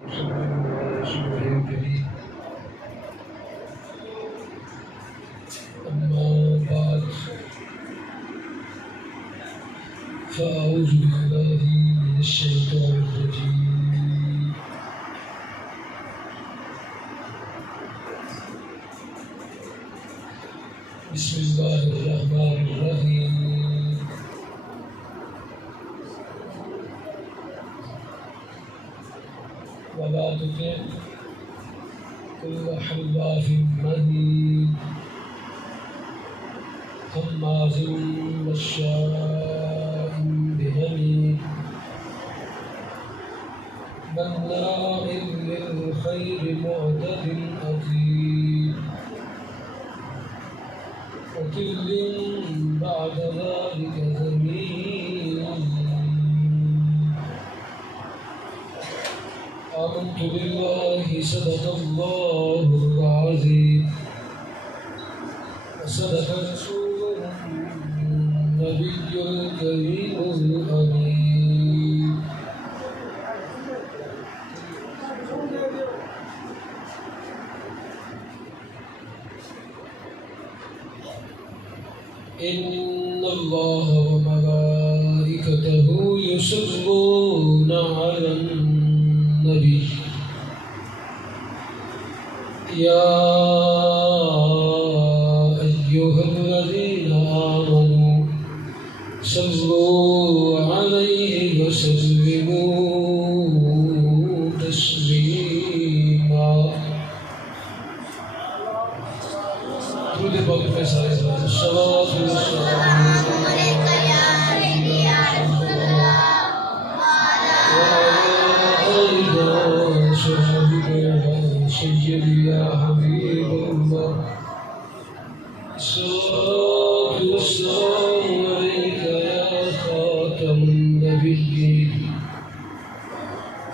أما بعد فأعوذ بالله من الشيطان الرجيم بسم الله الرحمن الرحيم ولا تطع كل حلاف مهين هماز مشاء بنميم مناع للخير معتد أثيم عتل بعد ذلك زنيم آمنت بالله صدق الله العظيم وصدق رسوله النبي الكريم الأمين إن الله وملائكته يصلون على النبي يا أيها الذين آمنوا صلوا عليه وسلموا تسليما درود پاک پہ سارے الصلاۃ والسلام سيدي يا حبيب الله الصلاة والسلام عليك يا خاتم النبيين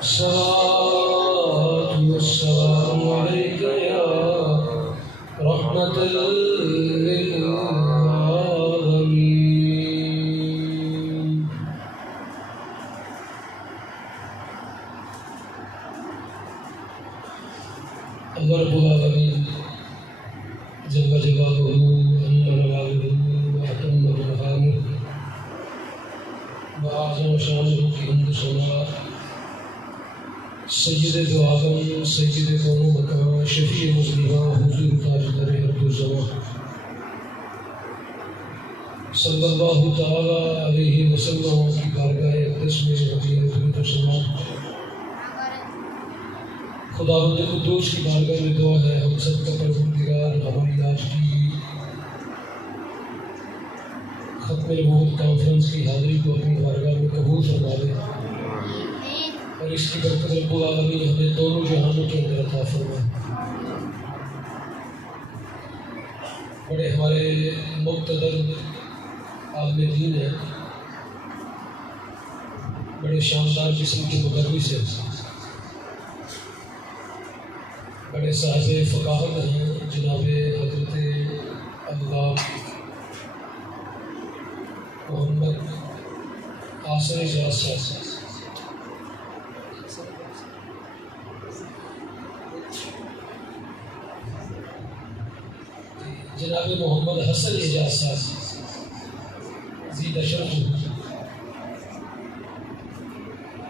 الصلاة والسلام عليك يا رحمة للعالمين اللہ رب العالمین جل جلالہ عم نوالہ وأتم برہانہ وأعظم شانہ کی حمد و ثنا سید دو عالم سید کون و مکان شفیع مذنبہ حضور تاجدار ارض و زمان صلی اللہ تعالی علیہ وسلم کی بارگاہ اقدس میں حضور درود و سلام خداوند قدوس کی بارگاہ میں دعا ہے ہم سب کا پروردگار ہماری آج کی ختم نبوت کانفرنس کی حاضری کو اپنی بارگاہ میں قبول فرما لے اور اس کی برکت رب العالمین ہمیں دونوں جہانوں کے اندر عطا فرمائے۔ بڑے ہمارے مقتدر عالم دین ہیں، بڑے شاندار قسم کے مدرس ہیں، بڑے صاحب فقاہت ہیں جناب حضرت اللہ محمد آصر اجاز صاحب، جناب محمد حسن اجاز صاحب زید شرف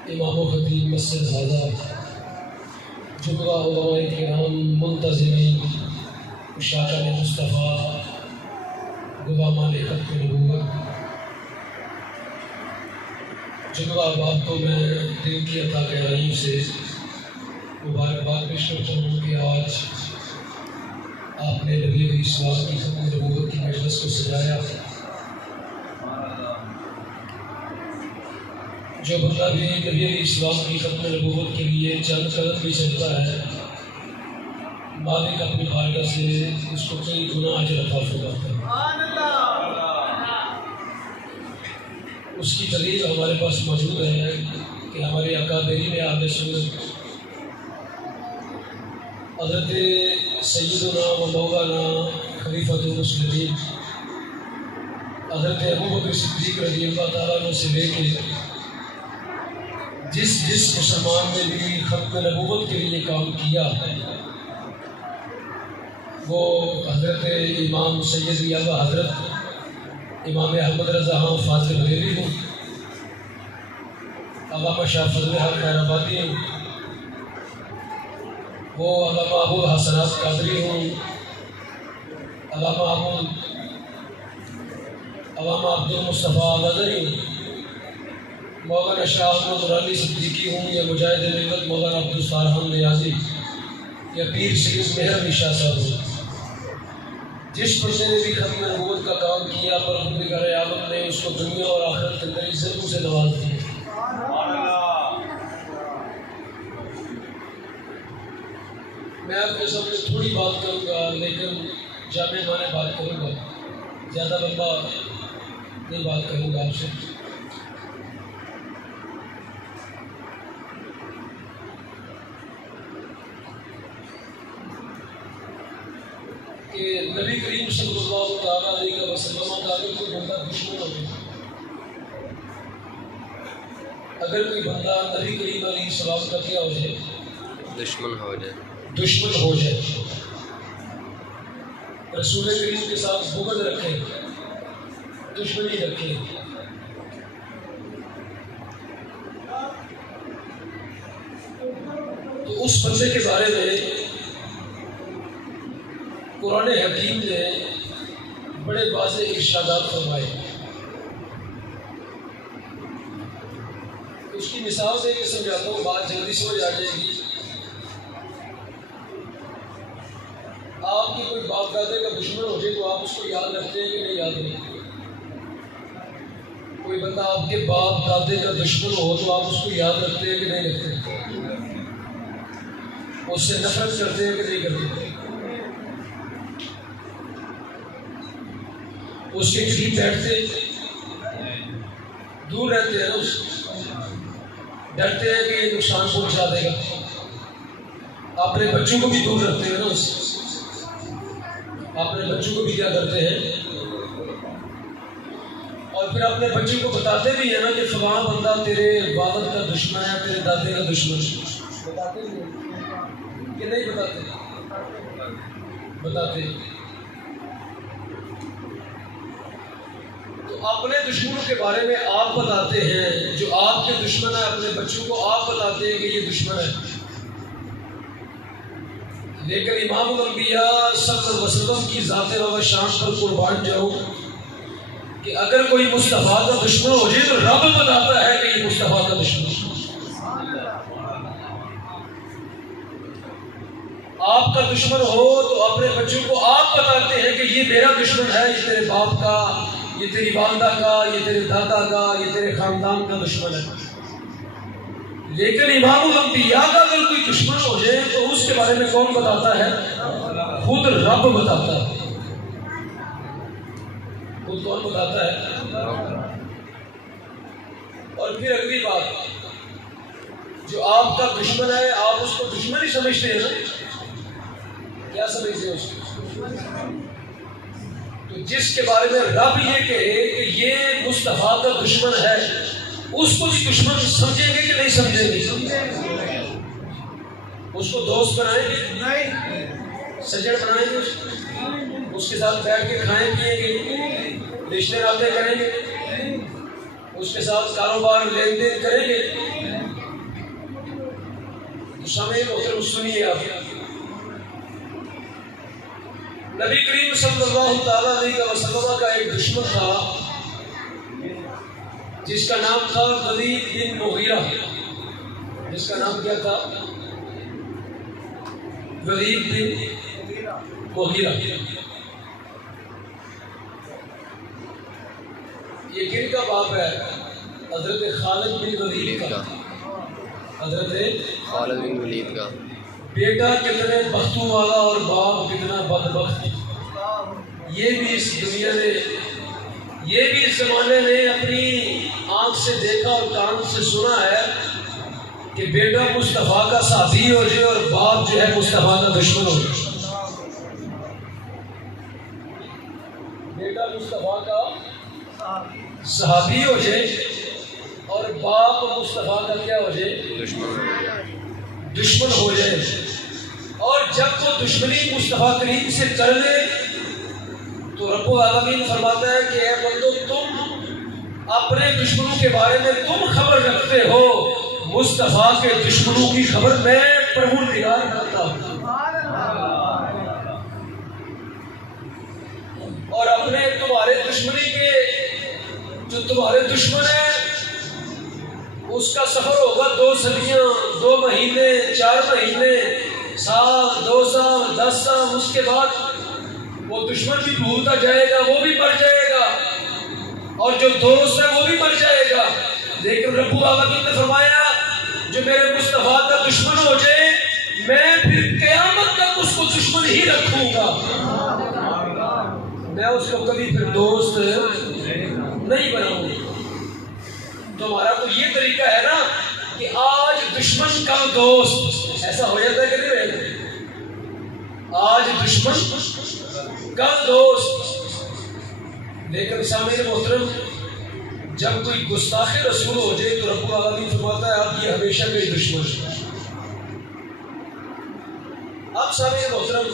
امام و خطیب مسجد زادہ، جملہ علماء کرام منتظمین اشاعت مصطفیٰ غلامان ختم نبوت، جملہ بات کو میں دل کی عطا گہرائیوں سے مبارکباد پیش کرتا ہوں کہ آج آپ نے نبی اسلام کی ختم نبوت کی مجلس کو سجایا۔ جو بندہ بھی نبی اسلام کی ختم نبوت کے لیے چند قدم بھی چلتا ہے، مالک اپنی بارگاہ سے اس کو کئی گنا اجر عطا فرماتا ہے۔ اس کی دلیل ہمارے پاس موجود ہے کہ ہمارے اکابرین اہل سنت حضرت سیدنا و مولانا خلیفۃ المسلمین حضرت ابوبکر صدیق رضی اللہ تعالیٰ عنہ سے لے کے جس مسلمان نے بھی ختم نبوت کے لیے کام کیا وہ حضرت امام سید اعلیٰ حضرت امام احمد رضا خان فاضل بریلوی ہوں، علامہ شاہ فضل حق خیر آبادی ہوں، وہ علامہ ابو الحسنات قادری ہوں، علامہ عبد المصطفیٰ الازہری ہوں، مولانا شاہ احمد علی صدیقی ہوں، یا مجاہد ملت مولانا عبدالستار نیازی، یا پیر سید مہر علی شاہ صاحب ہوں۔ جس بندے نے بھی ختم نبوت کا کام کیا پروردگار عالم نے اس کو دنیا اور آخرت کے اندر عزتوں سے نواز دیا۔ میں آپ کے سامنے تھوڑی بات کروں گا لیکن جامع معنی بات کروں گا، زیادہ لمبا نہیں بات کروں گا آپ سے۔ کہ نبی کریم صلی اللہ تعالیٰ علیہ وسلم کا اگر کوئی بندہ دشمن ہو جائے، اگر کوئی بندہ نبی کریم علیہ السلام کا کیا ہو جائے، دشمن ہو جائے، رسول کریم کے ساتھ بغض رکھے، دشمنی رکھے، تو اس بندے کے بارے میں قرآن حکیم نے بڑے واضح ارشادات فرمائے۔ اس کی مثال دے کے سمجھاتا ہوں، بات جلدی سمجھ آ جائے گی۔ آپ کی کوئی باپ دادے کا دشمن ہو جائے تو آپ اس کو یاد رکھتے ہیں کہ نہیں یاد رکھتے؟ کوئی بندہ آپ کے باپ دادے کا دشمن ہو تو آپ اس کو یاد رکھتے ہیں کہ نہیں رکھتے؟ اس سے نفرت کرتے ہیں کہ نہیں کرتے؟ اس کے قریب بیٹھتے، دور رہتے ہیں نا، اس ڈرتے ہیں کہ یہ نقصان پہنچا دے گا۔ اپنے بچوں کو بھی دور رکھتے ہیں نا، اس اپنے بچوں کو بھی کیا کرتے ہیں، اور پھر اپنے بچوں کو بتاتے بھی ہیں نا کہ فلاں بندہ تیرے والد کا دشمن ہے، تیرے دادے کا دشمن ہے۔ بتاتے بھی ہیں کہ نہیں بتاتے؟ بتاتے ہیں۔ تو اپنے دشمنوں کے بارے میں آپ بتاتے ہیں، جو آپ کے دشمن ہیں اپنے بچوں کو آپ بتاتے ہیں کہ یہ دشمن ہے۔ لیکن امام الانبیاء صلی اللہ علیہ وسلم کی ذات و شان پر قربان جاؤ کہ اگر کوئی مصطفیٰ کا دشمن ہو جائے تو رب بتاتا ہے کہ یہ مصطفیٰ کا دشمن ہے۔ آپ کا دشمن ہو تو اپنے بچوں کو آپ بتاتے ہیں کہ یہ میرا دشمن ہے، یہ تیرے باپ کا، یہ تیری والدہ کا، یہ تیرے دادا کا، یہ تیرے خاندان کا دشمن ہے۔ لیکن امام الانبیاء کا اگر کوئی دشمن ہو جائے تو اس کے بارے میں کون بتاتا ہے؟ خود رب بتاتا ہے۔ خود کون بتاتا ہے؟ اور پھر اگلی بات، جو آپ کا دشمن ہے آپ اس کو دشمن ہی سمجھتے ہیں نا؟ کیا سمجھتے ہیں اس کو؟ تو جس کے بارے میں رب یہ کہے کہ یہ مصطفیٰ کا دشمن ہے، اس کو بھی دشمن سمجھیں گے کہ نہیں سمجھیں گے؟ اس کو دوست بنائیں گے؟ نہیں۔ سجڑ بنائیں گے؟ اس کے ساتھ بیٹھ کے کھائیں پیئیں گے؟ رشتے ناطے کریں گے؟ اس کے ساتھ کاروبار لین دین کریں گے؟ تو سامعین محترم سنیے، آپ نبی کریم صلی اللہ تعالیٰ علیہ وسلم کا ایک دشمن تھا جس کا نام تھا ولید بن مغیرہ۔ جس کا نام کیا تھا؟ ولید بن مغیرہ۔ یہ کن کا باپ ہے؟ حضرت خالد بن ولید کا۔ حضرت خالد بن ولید کا بیٹا کتنے بختوں والا اور باپ کتنا بدبخت۔ یہ بھی اس دنیا نے، یہ بھی اس زمانے نے اپنی آنکھ سے دیکھا اور کان سے سنا ہے کہ بیٹا مصطفیٰ کا صحابی ہو جائے اور باپ جو ہے مصطفیٰ کا دشمن ہو جائے۔ بیٹا مصطفیٰ کا صحابی ہو جائے اور باپ مصطفیٰ کا کیا ہو جائے؟ دشمن ہو جائے. اور جب وہ دشمنی مصطفیٰ کریم سے کر لے تو رب العالمین فرماتا ہے کہ اے بندو تم اپنے دشمنوں کے بارے میں تم خبر رکھتے ہو، مصطفیٰ کے دشمنوں کی خبر میں پروردگار رکھتا ہوں. اور اپنے تمہارے دشمنی کے جو تمہارے دشمن ہیں اس کا سفر ہوگا 2 صدیاں، 2 مہینے، 4 مہینے، سال، 2 سال، 10 سال. اس کے بعد وہ دشمن بھی بھولتا جائے گا، وہ بھی مر جائے گا، اور جو دوست ہے وہ بھی مر جائے گا. لیکن رب العالمین نے فرمایا جو میرے مصطفیٰ کا دشمن ہو جائے میں پھر قیامت تک اس کو دشمن ہی رکھوں گا، میں اس کو کبھی پھر دوست نہیں بناؤں گا. تو ہمارا تو یہ طریقہ ہے نا کہ آج دشمن کل دوست، ایسا ہو جاتا ہے کہ نہیں رہتا؟ آج دشمن کل دوست. لیکن سامعین محترم جب کوئی گستاخ رسول ہو جائے تو رب العالمین فرماتا ہے آپ یہ ہمیشہ کے دشمن. اب سامعین محترم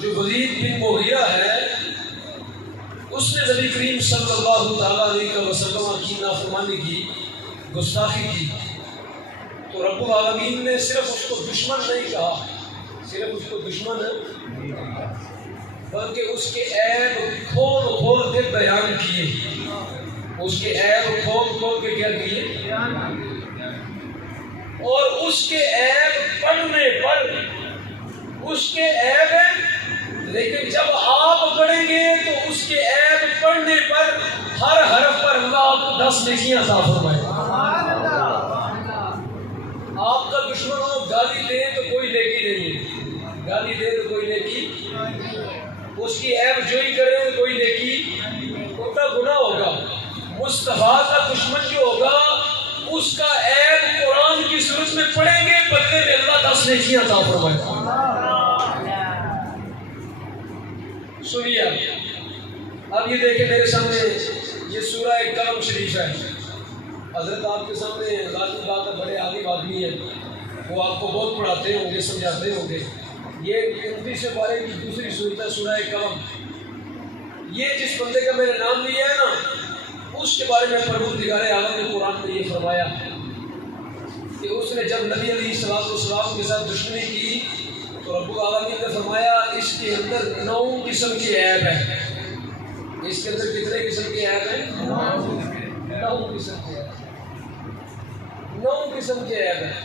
جو ولید بن مغیرہ ہے اس نے نبی کریم صلی اللہ تعالیٰ علیہ وسلم کی نافرمانی کی، گستاخی کی، تو رب العالمین نے صرف اس کو دشمن نہیں کہا، صرف اس کو دشمن بلکہ اس کے عیب کھول کھول کے بیان کیے. اس کے عیب کھول کھول کے کیا کیے؟ اور اس کے عیب پڑھنے پر اس کے عیب ہے، لیکن جب آپ پڑھیں گے تو اس کے عیب پڑھنے پر ہر حرف پر اللہ آپ کو 10 نیکیاں عطا فرمائے. آپ کا دشمن ہو گالی دے تو کوئی نیکی نہیں ہے، گالی دے تو کوئی نیکی، اس کی عیب جوئی کرے تو کوئی نیکی، اتنا گناہ ہوگا. مصطفیٰ کا دشمن جو ہوگا اس کا عیب قرآن کی صورت میں پڑھیں گے، بدلے میں اللہ 10 نیکیاں عطا فرمائے. سنیے اب یہ دیکھیں میرے سامنے یہ سورہ قلم شریف ہے. حضرت آپ کے سامنے لازمی بات ہے، بڑے عالم آدمی ہیں، وہ آپ کو بہت پڑھاتے ہوں گے، سمجھاتے ہوں گے. یہ 29 پارے کی دوسری صورت ہے سورہ قلم. یہ جس بندے کا میں نے نام لیا ہے نا اس کے بارے میں پروردگار عالم نے قرآن میں یہ فرمایا کہ اس نے جب نبی علیہ السلام کے ساتھ دشمنی کی تو رب العالمین نے فرمایا اس کے اندر 9 قسم کے عیب ہیں. اس کے اندر کتنے قسم کے عیب ہیں؟ 9 قسم کے عیب. 9 قسم کے عیب ہیں.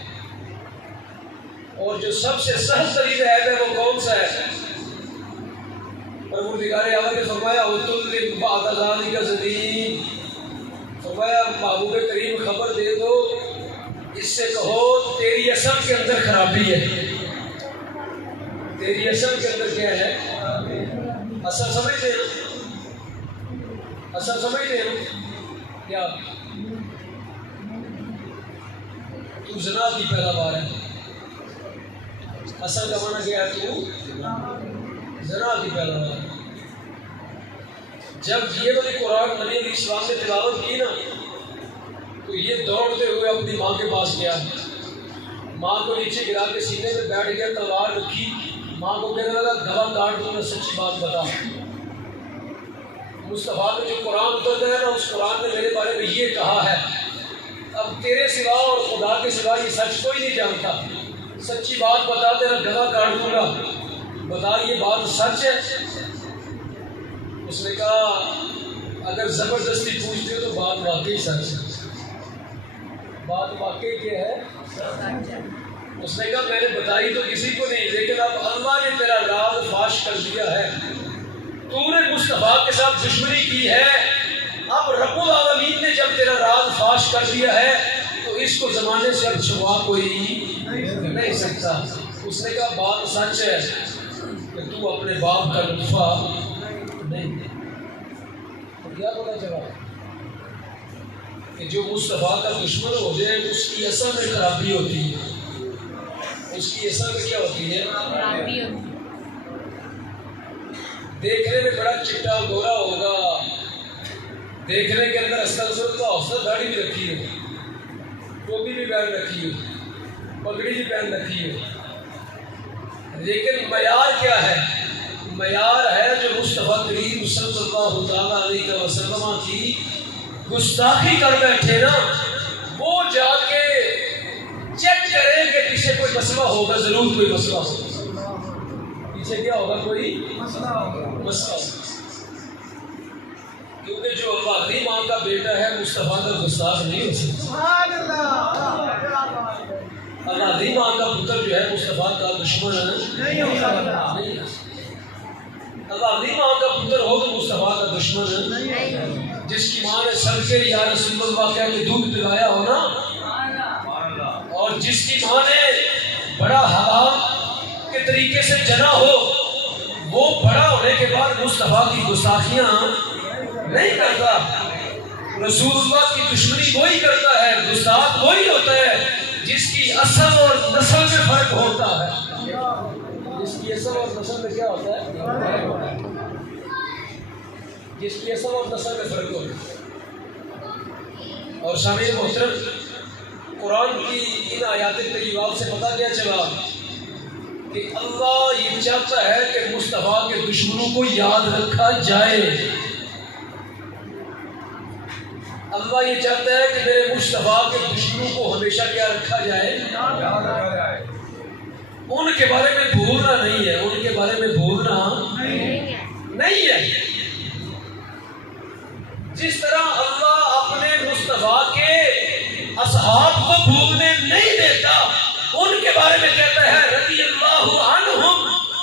اور جو سب سے سہل ترین عیب ہے وہ کون سا ہے؟ پروردگار عالم نے فرمایا وَتُلِّمْ بَعْدَ ذَلِكَ زَنِيمٌ. فرمایا محبوب کریم خبر دے دو، اس سے کہو تیری اصل کے اندر خرابی ہے. تیری اصل کے اندر کیا ہے؟ اصل سمجھتے ہیں؟ اصل سمجھتے ہیں کیا؟ تو زنا کی پیداوار ہے. اصل کا معنی کیا ہے؟ تو زنا کی پیداوار. جب یہ والی قرآن نبی علیہ السلام نے تلاوت کی نا تو یہ دوڑتے ہوئے اپنی ماں کے پاس گیا، ماں کو نیچے گرا کے سینے پہ بیٹھ گیا، تلوار رکھی، ماں کو کہنے لگا گلا کاٹ دوں میں سچی بات بتا. مصطفیٰ نے جو قرآن اترتا ہے نا اس قرآن نے میرے بارے میں یہ کہا ہے اب تیرے سوا اور خدا کے سوا یہ سچ کوئی نہیں جانتا، سچی بات بتا تیرا گلا کاٹ دوں گا، بتا یہ بات سچ ہے؟ اس نے کہا اگر زبردستی پوچھتے ہو تو بات واقعی سچ ہے. بات واقعی کیا ہے؟ اس نے کہا میں نے بتائی تو کسی کو نہیں، لیکن اب اللہ نے تیرا راز فاش کر دیا ہے، تو نے مصطفیٰ کے ساتھ دشمنی کی ہے، اب رب العالمین نے جب تیرا راز فاش کر دیا ہے تو اس کو زمانے سے اب چھپا کوئی نہیں سکتا. اس نے کہا بات سچ ہے کہ تو اپنے باپ کا لطفہ نہیں. تو کیا پتا چلا کہ جو مصطفیٰ کا دشمن ہو جائے اس کی اصل میں خرابی ہوتی ہے. اس کی اصل میں کیا ہوتی ہے؟ خرابی ہوتی ہے. دیکھنے میں بڑا چٹا گورا ہوگا دیکھنے کے اندر استغفر تو افسر داڑھی بھی رکھی ہو، ٹوپی بھی پہن رکھی ہو، پگڑی بھی پہن رکھی ہو، لیکن معیار کیا ہے؟ معیار ہے جو مصطفیٰ کریم صلی اللہ تعالیٰ علیہ وسلم کی گستاخی کر بیٹھے نا، وہ جا کے چیک کرے کہ پیچھے کوئی مسئلہ ہوگا، ضرور کوئی مسئلہ ہوگا، پیچھے کیا ہوگا؟ کوئی مسئلہ ہوگا، کیونکہ جو اپنی ماں کا بیٹا ہے مصطفیٰ کا گستاخ نہیں ہو سکتا۔ اپنی ماں کا پتر جو ہے مصطفیٰ کا دشمن نہیں ہو سکتا۔ اپنی ماں کا پتر ہو تو مصطفیٰ کا دشمن نہیں۔ جس کی ماں نے صدقے یا رسول اللہ کہہ کے دودھ پلایا ہو نا، اور جس کی ماں نے بڑا حرام کے طریقے سے جنا ہو، وہ بڑا ہونے کے بعد مصطفیٰ کی گستاخیاں نہیں کرتا۔ رسول اللہ کی دشمنی وہی کرتا ہے، گستاخ وہی ہوتا ہے جس کی اصل اور نسل میں فرق ہوتا ہے۔ جس کی اصل اور نسل میں کیا ہوتا ہے؟ جس کی اصل اور نسل میں فرق ہوتا ہے۔ اور سامعین محترم، قرآن کی ان آیات طیبات سے پتہ کیا چلا کہ اللہ یہ چاہتا ہے کہ مصطفیٰ کے دشمنوں کو یاد رکھا جائے۔ اللہ یہ چاہتا ہے کہ میرے مصطفیٰ کے دشمنوں کو ہمیشہ کیا رکھا جائے؟ ان کے بارے میں بھولنا نہیں ہے، ان کے بارے میں بھولنا نہیں ہے۔ جس طرح اللہ اپنے مصطفیٰ کے اصحاب کو بھولنے نہیں دیتا، ان کے بارے میں کہتا ہے رضی اللہ عنہم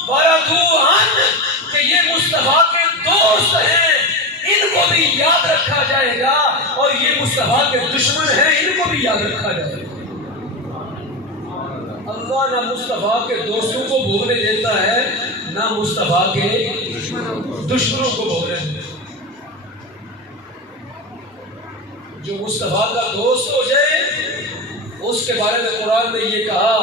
ورضوا عنہ، کہ یہ مصطفیٰ کے دوست ہیں، ان کو بھی یاد رکھا جائے گا، اور یہ مصطفیٰ کے دشمن ہیں، ان کو بھی یاد رکھا جائے گا۔ اللہ نہ مصطفیٰ کے دوستوں کو بھولنے دیتا ہے، نہ مصطفیٰ کے دشمنوں کو بھولنے دیتا ہے۔ جو مصطفیٰ کا دوست ہو جائے اس کے بارے میں قرآن نے یہ کہا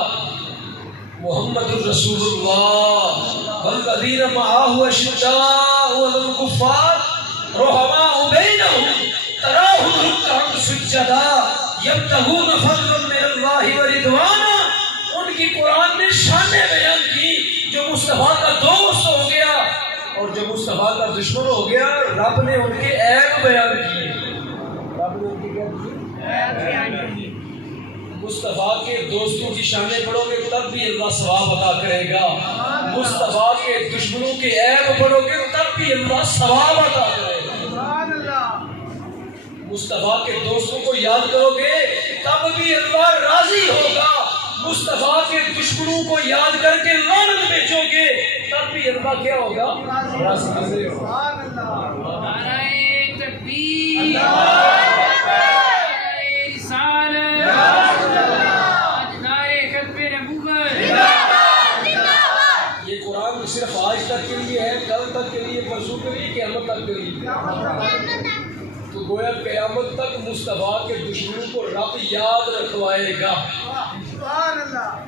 محمد الرسول اللہ والذین معہ اشداء علی الکفار رحماء بینہم تراہم رکعا سجدا یبتغون فضلا من اللہ ورضوانا۔ ان کی قرآن نے شانیں بیان کی، جو مصطفیٰ کا دوست ہو گیا اور جو مصطفیٰ کا دشمن ہو گیا، رب نے ان کے عیب بیان کیے۔ مصطفیٰ کے دوستوں کی شانیں پڑھو گے تب بھی اللہ ثواب عطا کرے گا، مصطفیٰ کے دشمنوں کے عیب پڑھو گے تب بھی اللہ ثواب عطا کرے گا۔ مصطفیٰ کے دوستوں کو یاد کرو گے تب بھی اللہ راضی ہوگا، مصطفیٰ کے دشمنوں کو یاد کر کے لعنت بھیجو گے تب بھی اللہ کیا ہوگا؟ راضی ہوگا۔ یہ قرآن صرف آج تک کے لیے ہے، کل تک کے لیے، پرسوں کے لیے، قیامت تک کے لیے۔ تو گویا قیامت تک مصطفیٰ کے دشمنوں کو رب یاد رکھوائے گا۔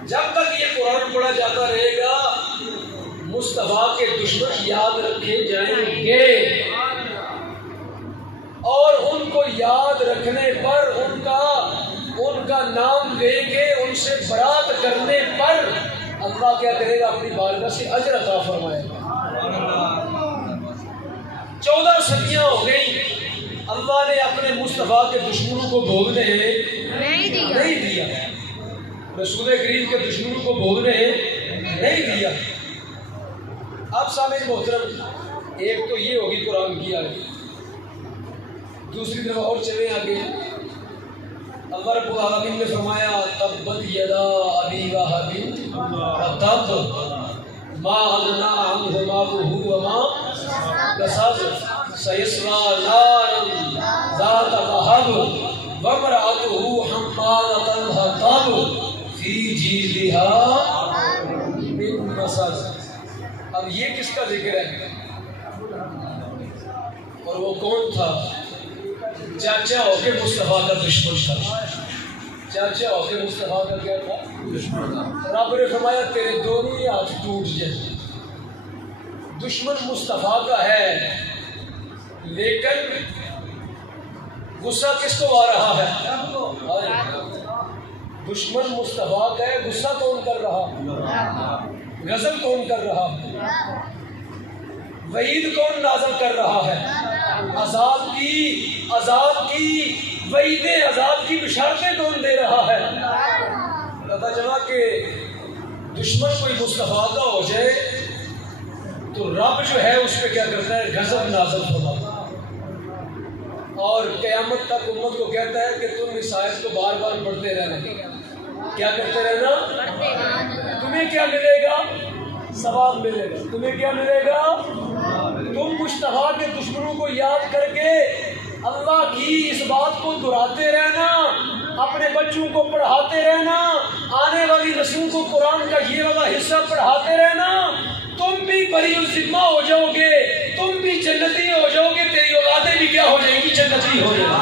جب تک یہ قرآن پڑھا جاتا رہے گا مصطفیٰ کے دشمن یاد رکھے جائیں گے، اور ان کو یاد رکھنے پر ان کا نام لے کے ان سے برات کرنے پر اللہ کیا کرے گا؟ اپنی بارگاہ سے اجر عطا فرمائے گا۔ 14 صدیاں ہو گئی، اللہ نے اپنے مصطفیٰ کے دشمنوں کو بھوگنے نہیں دیا، رسول کریم کے دشمنوں کو بھوگنے نہیں دیا۔ اب سامعین محترم، ایک تو یہ ہوگی قرآن کی آیت، دوسری طرف اور چلیں آگے۔ اللہ رب العالمین نے فرمایا تبت یدا ابی لہب وتب ما اغنی عنہ مالہ وما کسب سیصلی نارا ذات لہب وامرأتہ حمالۃ الحطب فی جیدہا من مسد۔ اب یہ کس کا ذکر ہے اور وہ کون تھا؟ چاچا ہو کے مصطفیٰ کا دشمن تھا، چاچا ہو کے مصطفیٰ کا کیا تھا؟ دشمن تھا۔ رب نے فرمایا تیرے دونوں ہی ہاتھ ٹوٹ جائے، دشمن مصطفیٰ کا ہے لیکن غصہ کس کو آ رہا ہے؟ دشمن مصطفیٰ کا ہے، غصہ کون کر رہا؟ غضب کون کر رہا؟ وعید کون نازل کر رہا ہے؟ عذاب کی وعیدیں، عذاب کی بشارتیں کون دے رہا ہے؟ پتہ چلا کہ دشمن کوئی مصطفیٰ کا ہو جائے تو رب جو ہے اس پہ کیا کرتا ہے؟ غضب نازل فرماتا ہے، اور قیامت تک امت کو کہتا ہے کہ تم اس آیت کو بار بار پڑھتے رہنا۔ کیا کرتے رہنا؟ تمہیں کیا ملے گا؟ ثواب ملے گا۔ تمہیں کیا ملے گا؟ تم مصطفیٰ کے دشمنوں کو یاد کر کے اللہ کی اس بات کو دہراتے رہنا، اپنے بچوں کو پڑھاتے رہنا، آنے والی نسلوں کو قرآن کا یہ والا حصہ پڑھاتے رہنا، تم بھی بری الذمہ ہو جاؤ گے، تم بھی جنتی ہو جاؤ گے، تیری اولادیں بھی کیا ہو جائیں گی؟ جنتی ہو جائیں گی۔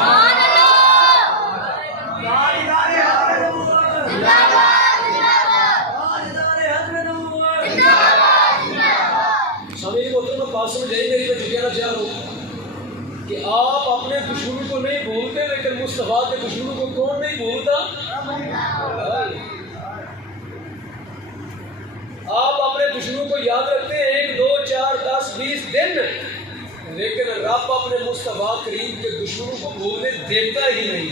بات سمجھیں گے، اس میں کہنا چاہ رہا ہوں کہ آپ اپنے دشمنوں کو نہیں بھولتے، لیکن مصطفیٰ کے دشمنوں کو کون نہیں بھولتا؟ آپ اپنے دشمنوں کو یاد رکھتے ہیں 1 2 4 10 20 دن، لیکن رب اپنے مصطفیٰ کریم کے دشمنوں کو بھولنے دیتا ہی نہیں۔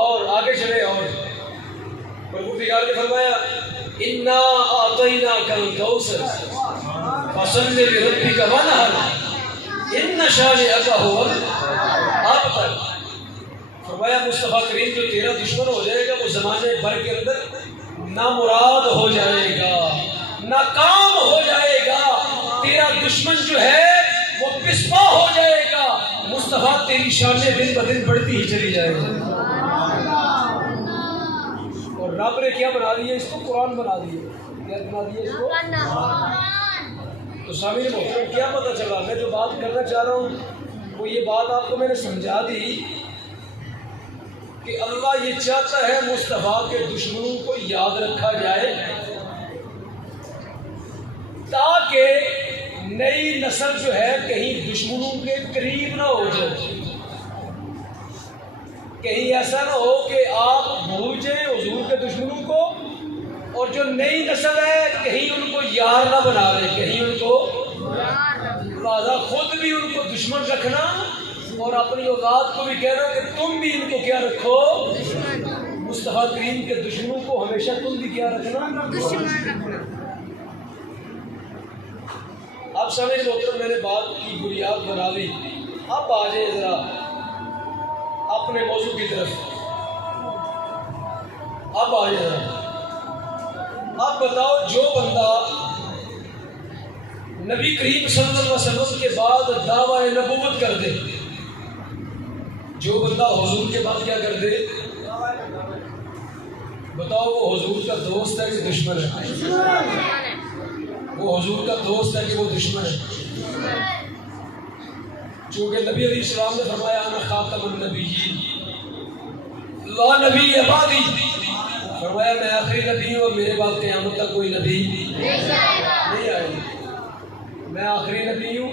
اور آگے چلے، اور پروردگار نے فرمایا اِنَّا أَعْطَيْنَاكَ الْكَوْثَرَ فَصَلِّ لِرَبِّكَ وَانْحَرْ إِنَّ شَانِئَكَ هُوَ الْأَبْتَرُ۔ فرمایا مصطفیٰ کریم جو تیرا دشمن ہو جائے گا وہ زمانے بھر کے اندر نامراد ہو جائے گا، ناکام ہو جائے گا، تیرا دشمن جو ہے وہ پسپا ہو جائے گا، مصطفیٰ تیری شانیں دن بدن بڑھتی ہی چلی جائے گی۔ اور رب نے کیا بنا دیا؟ اس کو قرآن بنا دیا۔ کیا بنا دیا اس کو؟ تو سامعین محترم کیا پتہ چلا؟ میں جو بات کرنا چاہ رہا ہوں وہ یہ بات آپ کو میں نے سمجھا دی کہ اللہ یہ چاہتا ہے مصطفیٰ کے دشمنوں کو یاد رکھا جائے تاکہ نئی نسل جو ہے کہیں دشمنوں کے قریب نہ ہو جائے، کہیں ایسا نہ ہو کہ آپ بھول جائیں حضور کے دشمنوں کو، اور جو نئی نسل ہے کہیں ان کو یار نہ بنا لے، کہیں ان کو لہذا خود بھی ان کو دشمن رکھنا اور اپنی اولاد کو بھی کہنا کہ تم بھی ان کو کیا رکھو؟ مصطفیٰ کریم کے دشمنوں کو ہمیشہ تم بھی کیا رکھنا؟ اب سمجھ محترم میں نے بات کی بنیاد بنا لی، اب آ جائیں ذرا اپنے موضوع کی طرف۔ اب آ جائیں، اب بتاؤ جو بندہ نبی کریم صلی اللہ علیہ وسلم کے بعد دعویٰ نبوت کر دے، جو بندہ حضور کے بعد کیا کر دے، بتاؤ وہ حضور کا دوست ہے کہ دشمن ہے؟ وہ حضور کا دوست ہے کہ وہ دشمن ہے؟ چونکہ نبی علیہ السلام نے فرمایا انا خاتم النبیین لا نبی بعدی، فرمایا میں آخری نبی ہوں اور میرے بعد قیامت تک کوئی نبی نہیں آئے گا۔ میں آخری نبی ہوں،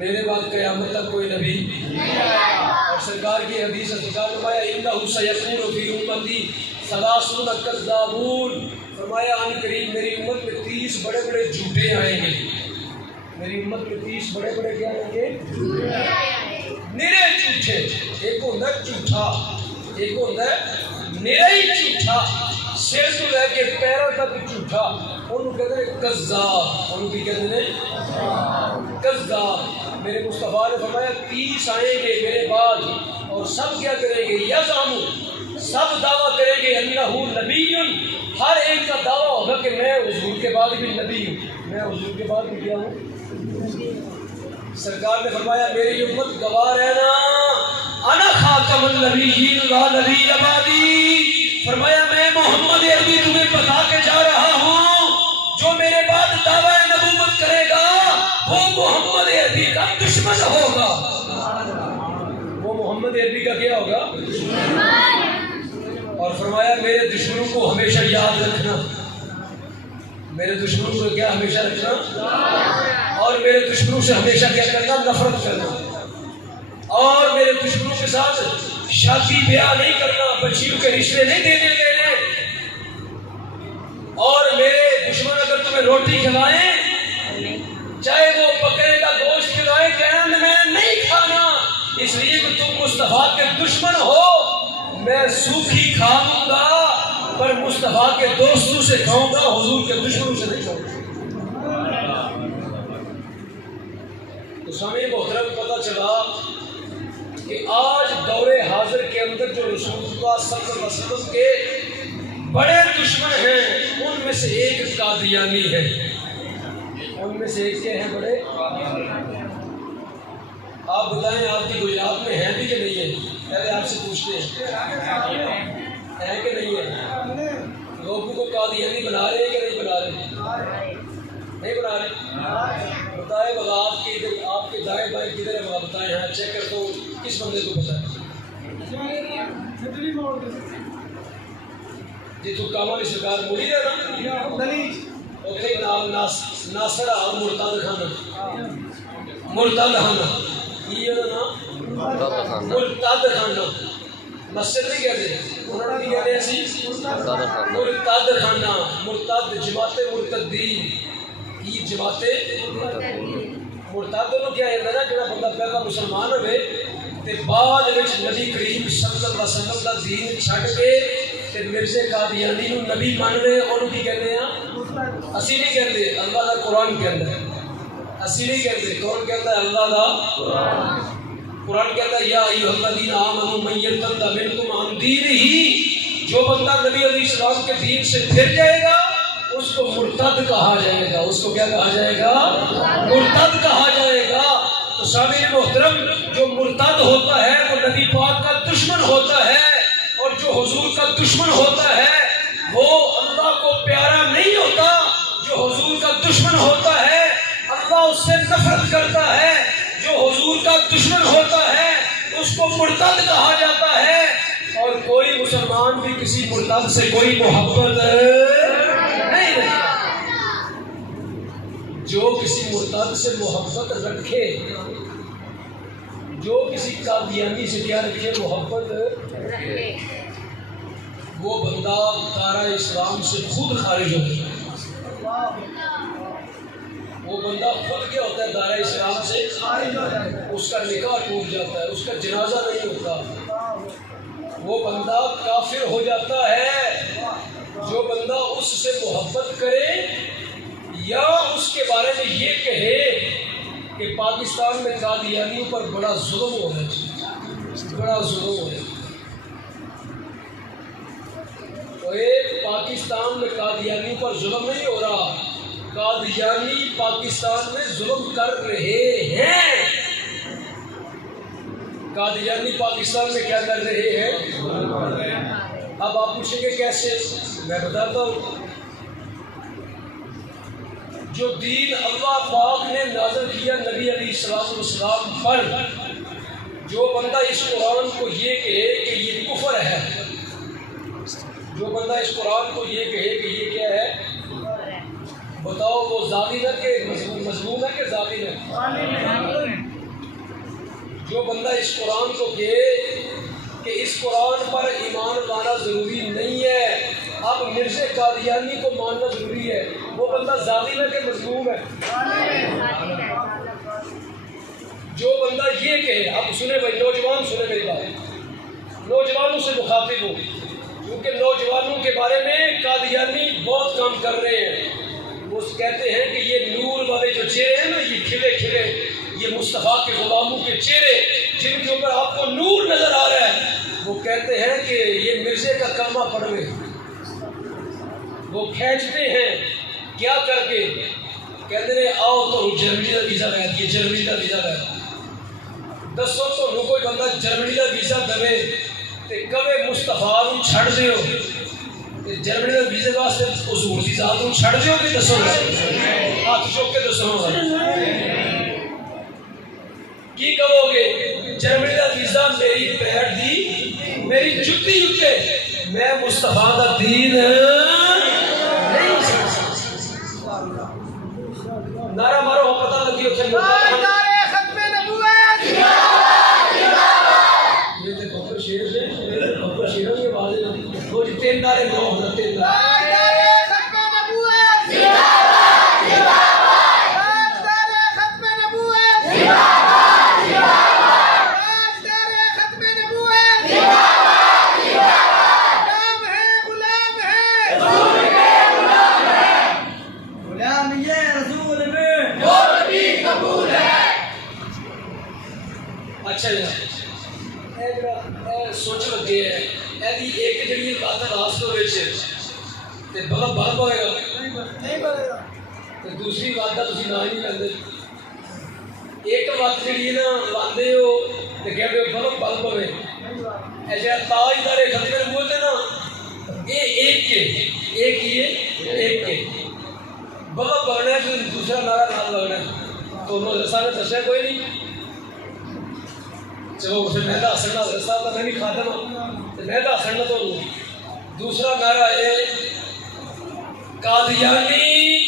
میرے بعد قیامت تک کوئی نبی نہیں آئے گا۔ اور سرکار کی حدیث سرکار نے فرمایا انہ سیکون فی امتی ثلاثون کذابون، فرمایا ان قریب میری امت میں 30 بڑے بڑے جھوٹے آئیں گے، میری امت میں 30 بڑے بڑے کیا آئیں گے؟ نرے جھوٹے۔ ایک ہوتا ہے جھوٹا، ایک ہوتا ہے نرا ہی جھوٹا، سر تو لے کے پیروں تک جھوٹا، انہوں کہتے ہیں کذاب، انہوں کی کہتے ہیں کذاب۔ میرے مصطفیٰ نے فرمایا 30 آئیں گے میرے بعد اور سب کیا کریں گے؟ یزعمو، سب دعویٰ کریں گے انہ نبی، ہر ایک کا دعویٰ ہوگا کہ میں حضور کے بعد بھی نبی ہوں، میں حضور کے بعد بھی کیا ہوں؟ سرکار نے فرمایا میری امت گواہ رہنا انا خاتم النبیین لا نبی بعدی، فرمایا میں محمد عربی تمہیں بتا کے جا رہا ہوں جو میرے بعد دعویٰ نبوت کرے گا وہ محمد عربی کا دشمن ہوگا۔ وہ محمد عربی کا کیا ہوگا؟ اور فرمایا میرے دشمنوں کو ہمیشہ یاد رکھنا، میرے دشمنوں کو کیا ہمیشہ رکھنا، اور میرے دشمنوں سے ہمیشہ کیا کرنا؟ نفرت کرنا۔ اور میرے دشمنوں کے ساتھ شادی بیاہ نہیں کرنا، بچیوں کے رشتے نہیں دینے دینے، اور میرے دشمن اگر تمہیں روٹی کھلائیں چاہے وہ بکرے کا گوشت کھلائے کہنا میں نہیں کھانا، اس لیے کہ تم مصطفیٰ کے دشمن ہو، میں سوکھی کھاؤں گا پر مصطفیٰ کے دوستوں سے کھاؤں گا، حضور کے دشمنوں سے نہیں کھاؤں گا۔ تو سامعین محترم پتہ چلا کہ آج دور حاضر کے اندر جو رسول اللہ صلی اللہ علیہ وسلم کے بڑے دشمن ہیں ان میں سے ایک قادیانی ہے، ان میں سے ایک کے ہیں بڑے؟ آپ بتائیں آپ کی گجرات میں ہیں بھی کہ نہیں ہے؟ پہلے آپ سے پوچھتے ہیں کہ نہیں ہے؟ لوگوں کو قادیانی بنا رہے ہیں کہ نہیں بنا رہے؟ نہیں بنا رہے؟ بتائیں بھلا آپ کے ادھر، آپ کے دائیں بائیں کدھر ہے؟ بتائیں، ہاں چیک کر دو کس بندے کو پتہ ہے؟ جی تو کامالی سرکار موڑی ہے نا، اوکے نام ناصر آب مرتاد خانہ، مرتاد خانہ یہ نا مرتاد خانہ، مسجد نہیں کہتے انہوں نے کہتے ہیں مرتاد خانہ، مرتاد جماعت مرتدین، یہ جماعت مرتاد نو کیا ہے نا جڑا بندہ پہلا مسلمان ہوئے تے بعد وچ نبی کریم صلی اللہ علیہ وسلم دا دین چھڈ کے تے مرزا قادیانی نو نبی مان لے، اونوں کی کہندے ہیں؟ اسی نہیں کہندے، اللہ دا قرآن کہندا ہے، اسی نہیں کہندے، کون کہندا ہے؟ اللہ دا قرآن کہتا ہے یا ایھا الذین آمنوا من یرتد منکم عن دینہ، جو بندہ نبی علیہ السلام کے دین سے پھر جائے گا اس کو مرتد کہا جائے گا، اس کو کیا کہا جائے گا؟ مرتد کہا جائے گا۔ تو سامعین محترم جو مرتد ہوتا ہے وہ نبی پاک کا دشمن ہوتا ہے، اور جو حضور کا دشمن ہوتا ہے وہ اللہ کو پیارا نہیں ہوتا، جو حضور کا دشمن ہوتا ہے اللہ اس سے نفرت کرتا ہے، جو حضور کا دشمن ہوتا ہے اس کو مرتد کہا جاتا ہے، اور کوئی مسلمان بھی کسی مرتد سے کوئی محبت نہیں رکھتا۔ جو کسی مرتد سے محبت رکھے، جو کسی قادیانی سے کیا رکھے؟ محبت رکھے، وہ بندہ دائرہ اسلام سے خود خارج ہو جاتا ہے، وہ بندہ خود کیا ہوتا ہے؟ دائرہ اسلام سے خارج ہو جاتا ہے، اس کا نکاح ٹوٹ جاتا ہے، اس کا جنازہ نہیں ہوتا، وہ بندہ کافر ہو جاتا ہے۔ جو بندہ اس سے محبت کرے یا اس کے بارے میں یہ کہے کہ پاکستان میں قادیانیوں پر بڑا ظلم ہو رہا ہے، بڑا ظلم ہو رہا ہے، تو ایک پاکستان میں قادیانیوں پر ظلم نہیں ہو رہا، قادیانی پاکستان میں ظلم کر رہے ہیں، قادیانی پاکستان میں کیا کر رہے ہیں؟ اب آپ پوچھیں گے کیسے؟ میں بتاتا ہوں۔ جو دین اللہ پاک نے نازل کیا نبی علیہ السلام پر، جو بندہ اس قرآن کو یہ کہے کہ یہ کفر ہے، جو بندہ اس قرآن کو یہ کہے کہ یہ کیا ہے، بتاؤ وہ ظالم ہے کہ مظلوم ہے کہ ظالم ہے؟ جو بندہ اس قرآن کو کہے کہ اس قرآن پر ایمان لانا ضروری نہیں ہے، اب مرزا قادیانی کو ماننا ضروری ہے، وہ بندہ ظالم ہے کہ مظلوم ہے؟ جو بندہ یہ کہے، اب سنیں بھائی نوجوان سنیں میری بات، نوجوانوں سے مخاطب ہوں کیونکہ نوجوانوں کے بارے میں قادیانی بہت کام کر رہے ہیں، وہ کہتے ہیں کہ یہ نور والے جو چہرے ہیں نا، یہ کھلے کھلے، یہ مصطفیٰ کے غلاموں کے چہرے جن کے اوپر آپ کو نور نظر آ رہا ہے، وہ کہتے ہیں کہ یہ مرزے کا کامہ پڑھوے، وہ کھینچتے ہیں کیا کر کے، کہتے ہیں آؤ تو جرمنی کا ویزا لے کے، جرمنی کا ویزا لے دسو تو کوئی بندہ جرمنی کا ویزا دے تے کبے مصطفیٰ نو چھڑ دیو تے جرمنی کا ویزے واسطے حضور دی ذات نو چھڑ دیو کہ دسو ہاتھ چوک کے دسو کی کہو گے؟ جرمنی کا ویزا میری پیر دی میری جُتی اُتے، میں مصطفیٰ دا دین نہیں سکتا۔ نعرہ مارو پتہ لگی اتنے اچھا جی سوچ لگے ہے ایک جڑی بات راستے بلب بلب ہوئے گا دوسری بات کا تھی نہ ہی نہیں لگتے ایک بات جی نا لاتے ہو تو کہتے ہو بلب بلب ہوئے جا تاجدار ختم بولتے نا یہ ایک کے بلب بگنا ہے دوسرا نعرہ نہ لگنا ہے تو مدرسہ نے دسیا کوئی نہیں چلو پھر میں دس سکنا رسا تو میں بھی کھاتا ہوں میں دس سکنا تو دوسرا نعرہ ہے قادیانی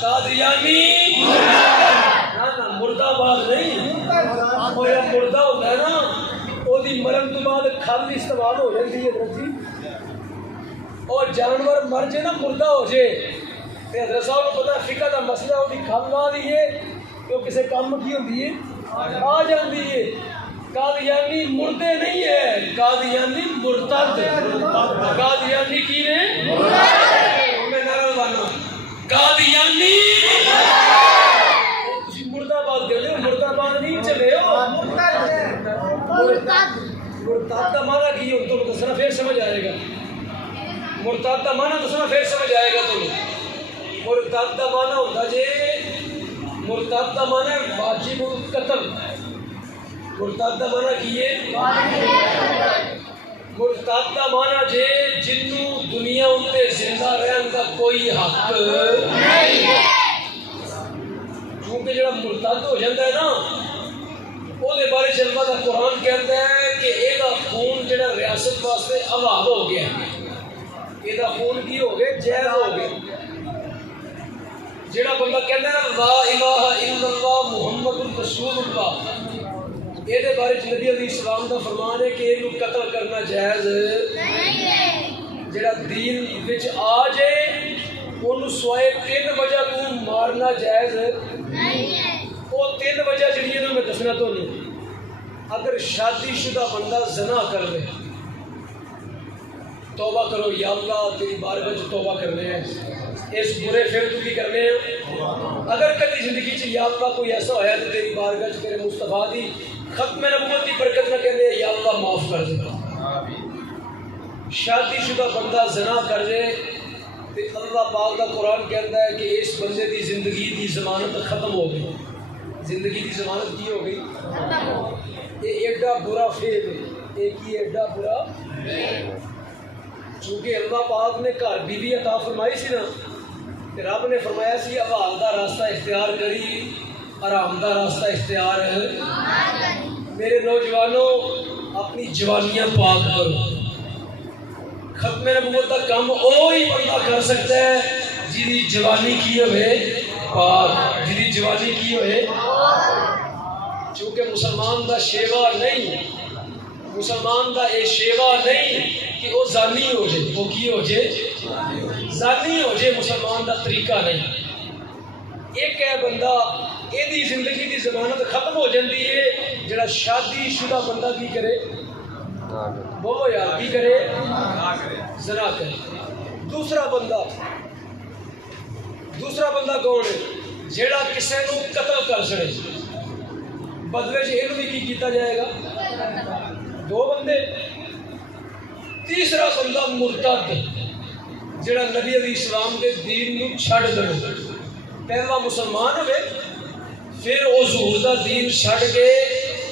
قادیانی نہ مردہ آباد نہیں وہ مردہ ہوتا ہے نا وہ مرن تو بعد کھل استعمال ہو جاتی ہے درجی اور جانور مر جائے نا مردہ ہو جائے حضرت صاحب کو پتا فقہ کا مسئلہ وہ کھل لا دی ہے کہ وہ کسی کام کی ہوتی ہے آ جاتی ہے قادیانی مردے نہیں ہے قادیانی مرتد قادیانی کی نے میں نعرہ لگانا قادیانی تسی مردہ آباد کہتے ہو مردہ آباد نہیں چلے ہو مرتد کا معنی کی ہو تو دسنا پھر سمجھ آئے گا مرتد کا معنی دسنا پھر سمجھ آئے گا تو مرتد کا معنی ہوتا جے مرتد کا معنی واجب القتل مرتد کا معنی کیے مرتد کا معنی جے جنوں دنیا انتے زندہ رہن کا کوئی حق نہیں ہے کیونکہ جڑا مرتد ہو جاتا ہے نا وہ دے بارے چلوا دا قرآن کہتا ہے کہ اے دا خون جڑا ریاست واسطے حلال ہو گیا اے دا خون کی ہو گیا جائز ہو گیا جڑا بندہ کہنا ہے لا الہ الا اللہ محمد رسول اللہ یہ دے بارے نبی علیہ السلام دا فرمان ہے کہ یہ قتل کرنا جائز نہیں ہے جڑا دین وچ آ جائے انہوں سوائے 3 وجہ کو مارنا جائز نہیں ہے وہ 3 وجہ جڑی ہے میں دسنا تو نہیں اگر شادی شدہ بندہ زنا کر لے توبہ کرو یا اللہ تیری بارگاہ میں توبہ کرنے ہیں اس برے فعل تو بھی کرنے ہیں اگر کبھی زندگی چ یا اللہ کوئی ایسا ہوا تو تیری بارگاہ چ تیرے مصطفیٰ دی ختم نبوت کی برکت نہ کہنے یا اللہ معاف کر دے شادی شدہ بندہ زنا کر دے تو اللہ پاک کا قرآن کہتا ہے کہ اس بندے دی زندگی دی ضمانت ختم ہو گئی زندگی دی ضمانت کی ہو گئی یہ ایڈا برا فعل ہے ایک ہی ایڈا برا چونکہ اللہ پاک نے گھر بیوی عطا فرمائی سی نا رب نے فرمایا سی حلال دا راستہ اختیار کری حرام دا راستہ اختیار ہے میرے نوجوانوں اپنی جوانیاں پاک کرو ختم نبوت کا کام وہی بندہ کر سکتا ہے جی جوانی کی ہوئے پاک جی جوانی کی ہوئے چونکہ مسلمان دا شیوا نہیں مسلمان دا اے شیوا نہیں کہ وہ زانی ہو جائے وہ کی ہو جائے زانی ہو جائے مسلمان دا طریقہ نہیں ایک ہے بندہ یہ زندگی دی ضمانت ختم ہو جاتی ہے جڑا شادی شدہ بندہ کی کرے وہ یار کی کرے زنا کرے دوسرا بندہ کون ہے جڑا کسے نو قتل کر سڑے بدلے چ یہ بھی کیتا جائے گا 2 بندے تیسرا بندہ مرتد جڑا نبی علیہ السلام کے دین نو چھڑ دے پہلا مسلمان ہوئے پھر وہ ظہور دا دین چھڑ کے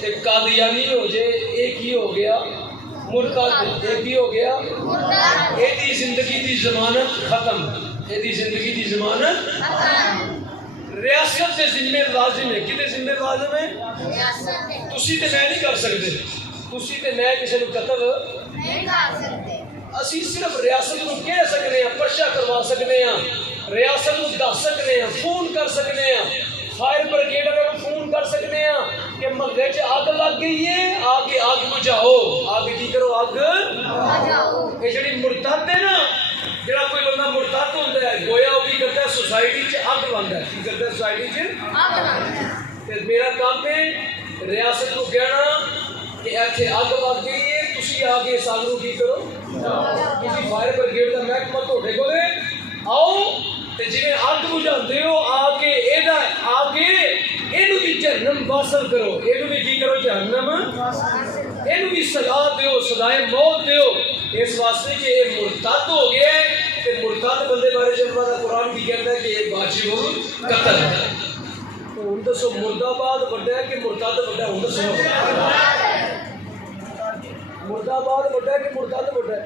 تے قادیانی ہو جائے ایک ہی ہو گیا مرتد ایک ہی ہو گیا یہ زندگی دی ضمانت ختم یہ زندگی دی ضمانت ریاست کے ذمہ لازم ہے کتے ذمہ لازم ہے تسی تے میں نہیں کر سکتے تسی تے میں کسی کو قتل نہیں کر سکتے اسی صرف ریاست کو کہہ سکتے ہیں پرچہ کروا سکتے ہیں ریاست کو دس سکتے ہیں فون کر سکتے ہیں فائر بریگیڈ کو فون کر سکتے ہیں کہ محلے چ اگ لگ گئی ہے، آ کے اگ بجھاؤ، آگ کی کرو، اگ بجھاؤ۔ یہ جڑی مرتد ہے نا، جڑا کوئی بندہ مرتد ہوتا ہے گویا وہ کی کرتا ہے سوسائٹی چ اگ لاتا ہے، کی کرتا ہے سوسائٹی چ اگ لاتا ہے۔ میرا کام ہے ریاست کو کہنا کہ ایتھے اگ لگ گئی ہے، تسی آ کے اس اگ نو کی کرو، کسی فائر بریگیڈ کا محکمہ تھوڑے کولے آؤ تے جویں اگ بجھاندے ہو آ کے ایدا آ کے اینو بھی جہنم واصل کرو، اینو بھی کی کرو جہنم اینو بھی سزا دیو، سزائے موت دیو، اس واسطے کہ یہ مرتد ہو گیا ہے تے مرتد بندے بارے جب اللہ قرآن بھی کہتا ہے کہ یہ واجب قتل ہے۔ تو ہن دسو مرد آباد بڑا ہے کہ مرتد بڑا ہے؟ ہن دسو مرد آباد بڑا ہے کہ مرتد بڑا ہے؟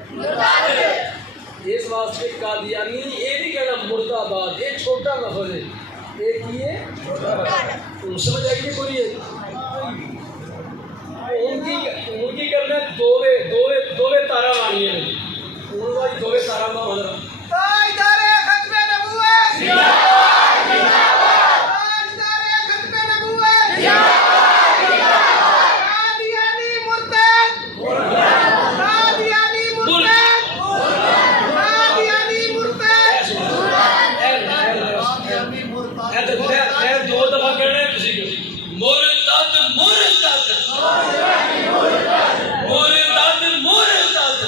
اس واسطے قادیانی یہ نہیں کہنا مرد آباد، یہ چھوٹا لفظ ہے، یہ کی ہے؟ تم سمجھ آئیے کوئی ہے ان کی کرنا دوے تارا لانی ہے، ان کا دوے تارا ماں ہونا تاجدار ختم نبوت زندہ باد، تاجدار ختم نبوت زندہ باد، قادیانی مرتد قادیانی مرتد قادیانی مرتد دو دفعہ کہنا ہے کسی کو مرتد مرتد مرتد مرتد مرتد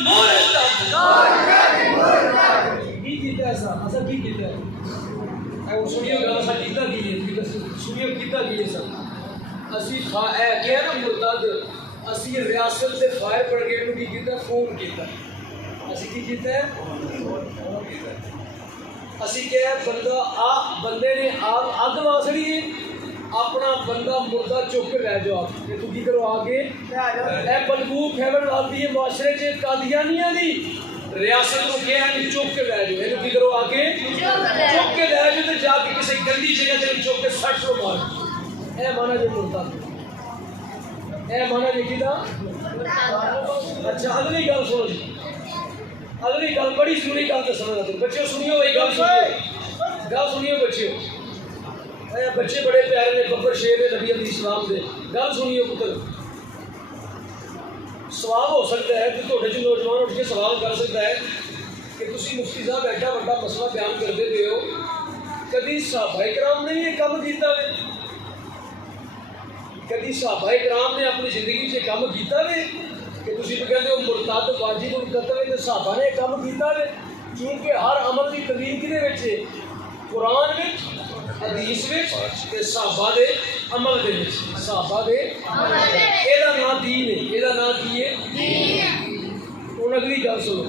مرتد کی کیتا ایسا ایسا کی کیتا ہے اور سنیو گا ایسا کیتا کی ہے سنیو کیتا کی ہے سر اسی کہہ نا مرتد اسی ریاست سے فائر بریگیڈ نو کی کیتا فون کیتا اسی کی کیتا ہے فون کیتا اسی کیا بندہ بندے نے اگ واسڑی ہے اپنا بندہ مردہ چک کے لے جاؤ کہ تو کی کرو آگے اے بدبو پھیلن والی ہے معاشرے چ قادیانیاں دی ریاست کو کیا ہے چک کے لے جاؤ یہ کی کرو آگے چک کے لے جاؤ تے جا کے کسی گندی جگہ تے چک کے سٹ لو مار اے مانا جو مردہ اے مانا جو کیدا اچھا اگلی گل سنو جی اگلی گل بڑی سنی گل تے سمجھ آتے بچیو سنیو وہی گل سنیو بچیو بچے بڑے پیارے نے ببر شیر نے نبی علیہ السلام دے گل سنیو پتر سوال ہو سکتا ہے کہ تھوڑے جو نوجوان اٹھ کے سوال کر سکتا ہے کہ تسی مفتی صاحب ایڈا بڑا مسئلہ بیان کرتے پے ہو کدی صحابہ کرام نے یہ کام کیتا ہے کدی صحابہ کرام نے اپنی زندگی سے کام کیتا ہے کہ تسی تو کہتے ہو مرتد واجب القتل ہے کہ صحابہ نے کام کیتا ہے چونکہ ہر عمل کی تدبیر کدے وچ ہے قرآن وچ حدیث وچ تے صحابہ دے عمل دے وچ صحابہ دے ایدا نام دین ہے ایدا نام کی ہے دین ہن اگلی گل سنو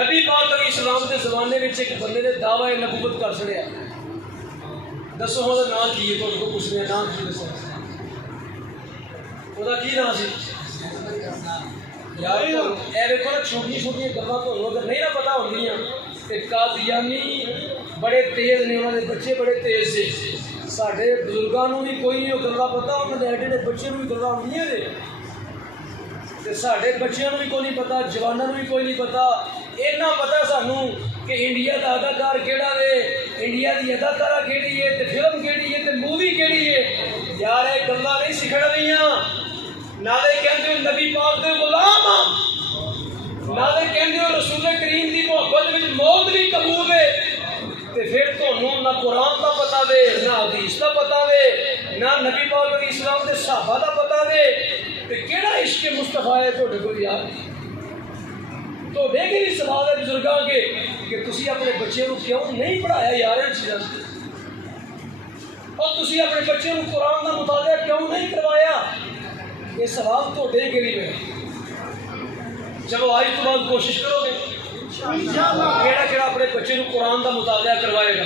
نبی پاک علیہ السلام دے زمانے وچ ایک بندے نے دعوی نبوت کر چھڑیا دسو ہن نام کی ہے تہاڈے کو پوچھ رہے نام کی دسو او دا کی نام سی یار اے ویکھو نا چھوٹی چھوٹی گلاں تہاڈوں اگر نہیں نہ پتہ ہوندیاں تے قادیانی بڑے تیز نے انہوں نے بچے بڑے تیز سے ساڈے بزرگاں نوں بھی کوئی نہیں گلاں پتہ انہوں نے ایڈے بچے نوں بھی گلاں ہوندیاں نے تے ساڈے بچیاں نوں بھی کوئی نہیں پتہ جواناں نوں بھی کوئی نہیں پتہ اینا پتہ سانوں کہ انڈیا دا اداکار کیڑا ہے انڈیا دی اداکارہ کیڑی ہے تے فلم کیڑی ہے تے مووی کیڑی ہے یار اے گلاں نہیں سکھڑ رہیاں نالے کہندے نبی پاک دے غلام نالے کہندے رسول کریم دی محبت وچ موت بھی قبول ہے تے پھر تانوں نہ قرآن دا پتہ وے نہ حدیث دا پتہ وے نہ نبی پاک علیہ السلام دے صحابہ دا پتہ وے تے کیڑا عشق مصطفیٰ ہے تہاڈے کول یار تو دیکھیں بھی سوال ہے بزرگاں کے کہ تسی اپنے بچے کو کیوں نہیں پڑھایا یار ان چیزاں اور تسی اپنے بچے کو قرآن دا مطالعہ کیوں نہیں کروایا یہ سوال تو دے کے لیے چلو آج تو بعد کوشش کرو گے کیڑا کیڑا اپنے بچے کو قرآن دا مطالعہ کروائے گا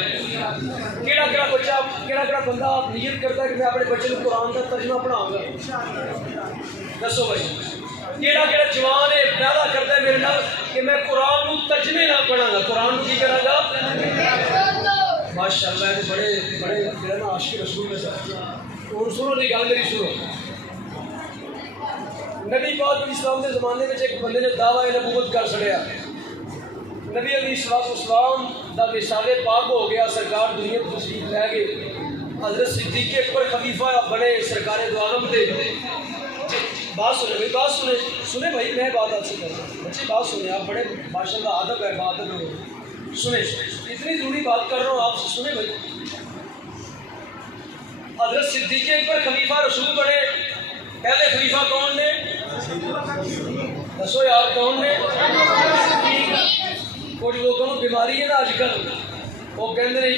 کیڑا کیڑا بچہ کیڑا بندہ نیت کرتا ہے کہ میں اپنے بچے کو قرآن کا ترجمہ پڑھاؤں گا دسو بھائی کیڑا کیڑا جوان ہے پیدا کرتا ہے میرے نال کہ میں قرآن کو ترجمے نہ پڑھاں گا قرآن کو کی کرا گا ماشاءاللہ یہ بڑے بڑے میرا نا عاشق رسول میں ساتھ اور سنو نہیں گل میری سنو نبی پاک علیہ السلام کے زمانے میں ایک بندے نے دعوی نبوت کر چھڑیا نبی علیہ السلام دا وصال پاک ہو گیا، سرکار دنیا کو تشریف لے گئے، حضرت صدیق اکبر خلیفہ بنے سرکار دو عالم دے۔ بات سنیں بھائی، بات سنیں بھائی، میں بات آپ سے کر رہا ہوں بچے، بات سنیں، آپ بڑے ماشاء اللہ ادب ہے، بات ہے، سنیں، اتنی ضروری بات کر رہا ہوں آپ سے، سنیں بھائی۔ حضرت صدیق اکبر خلیفہ رسول بنے، پہلے خلیفہ کون نے؟ دسو یار کون نے؟ کچھ لوگوں کو بیماری ہے نا اج کل، وہ کہتے ہیں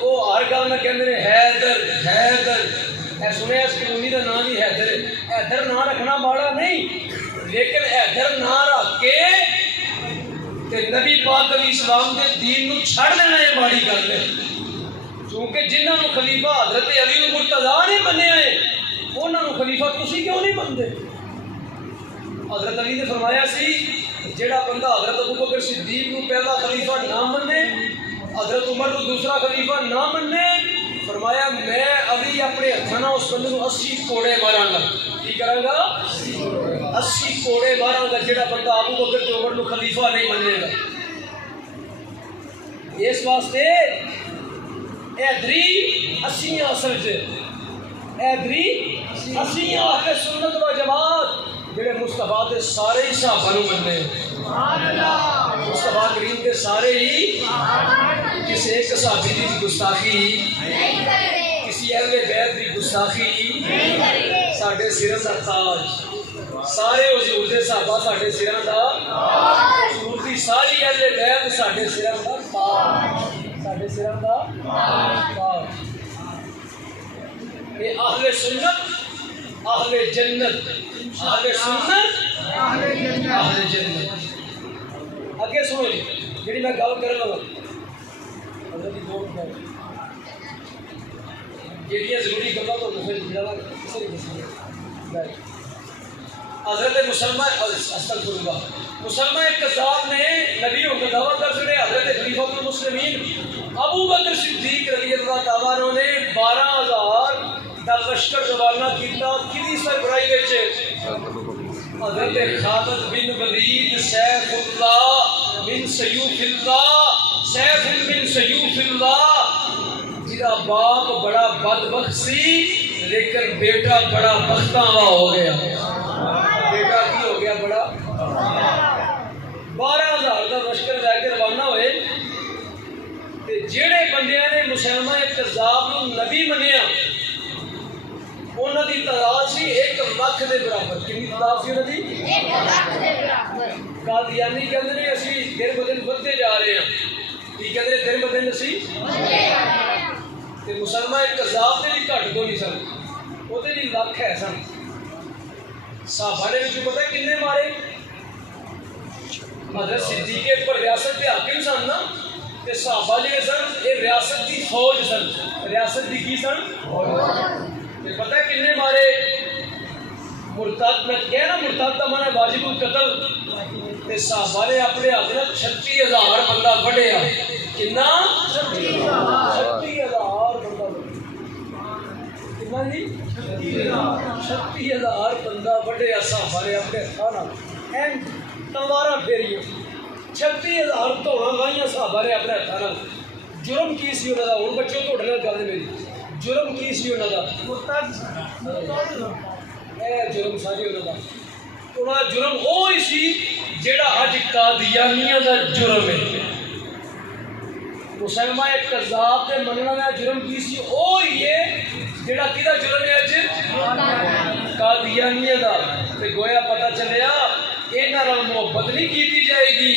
وہ ہر گل میں کہتے ہیں حیدر حیدر، اے سنیا اس کلونی کا نام ہی حیدر ہے۔ حیدر نام رکھنا ماڑا نہیں، لیکن حیدر نام رکھ کے تے نبی پاک علیہ السلام کے دین نو چھڑ دینا یہ ماڑی گل ہے، کیونکہ جنہوں نے خلیفہ حضرت علی المرتضیٰ نے منیا ہے، انہوں نے خلیفہ تسی کیوں نہیں منتے؟ حضرت علی نے فرمایا سی جیڑا بندہ حضرت ابوبکر صدیق کو پہلا خلیفہ نہ منے، حضرت عمر کو دوسرا خلیفہ نہ منے، فرمایا میں علی اپنے ہاتھوں نال اس بندے کو 80 کوڑے ماراں گا۔ کی کراں گا؟ 80 کوڑے ماراں گا جیڑا بندہ ابوبکر تے عمر کو خلیفہ نہیں منے گا۔ اس واسطے حیدری اسی اصل چ حیدری اسی اہل سنت و جماعت جڑے مصطفیٰ کے سارے ہی صحابہ نو مننے، مصطفیٰ کریم کے سارے ہی، کسی ایک صحابی کی گستاخی، کسی اہل بیت کی گستاخی، ساڈے سراں دا تاج، سارے حضور دے صحابہ ساڈے سراں دا، حضور دی ساری اہل بیت ساڈے سراں دا تاج، ساڈے سراں دا تاج۔ یہ اہل سنت اہل جنت، اہل سنت اہل جنت۔ اگے سنو جی جی میں گل کر لگا جہاں ضروری گلا تو حضرت مسلمہ کذاب نے نبی کا دعویٰ کر سکے حضرت خلیفۃ المسلمین ابو بکر صدیق رضی اللہ تعالیٰ عنہ نے 12,000 دا لشکر روانہ کیتا کدی سربراہی وچ حضرت خالد بن ولید سیف اللہ بن سیوف اللہ، سیف بن سیوف اللہ، جہاں باپ بڑا بدبخت سی لیکن بیٹا بڑا بختاوا ہو گیا۔ بیٹا کی ہو گیا؟ بڑا 12,000 کا لشکر لے کے روانہ ہوئے، جہے بندیاں نے مسلمہ کذاب نو نبی منیا انہوں کی تعداد سی 1 لاکھ کے برابر۔ کتنی تعداد سی انہوں کی؟ 1 لاکھ کے برابر۔ قادیانی کہتے ہیں اسی دن ب دن بڑھتے جا رہے ہیں، کی کہتے ہیں دن ب دن اسی بڑھتے جا رہے ہیں۔ مسلمہ کذاب نے بھی گھٹ کو نہیں سن، وہ بھی لاکھ ہے سن۔ صحابہ نے بھی پتہ کنے مارے؟ حضرت صدیق اکبر ریاست کے حاکم سن نا، تے صحابہ جڑے سن یہ ریاست کی فوج سن، ریاست کی کی سن؟ پتہ کنے مارے؟ مرتد، میں کہنا مرتد کا مانا واجب القتل، تے صحابہ نے اپنے ہاتھ نال 36,000 بندہ وڈیا۔ کنا؟ 36,000 بندہ کنا جی؟ 36,000 بندہ وڈیا صحابہ نے اپنے ہاتھ نال، این تلوارا پھیریاں، 36,000 توڑاں لائیاں صحابہ نے اپنے ہاتھ نال۔ جرم کی سی انہاں دا؟ ہن بچوں توڑے نال گل میری، جرم کی سی انہاں دا؟ جرم ساری انہاں دا، انہاں دا جرم وہی سی جیڑا اج قادیانیاں دا جرم ہے۔ مسلمہ کذاب دے مننا دا جرم کی سی وہی ہے جیڑا کیدا جرم ہے اج؟ قادیانیاں دا۔ تے گویا پتہ چلیا انہاں نال محبت نہیں کیتی جائے گی،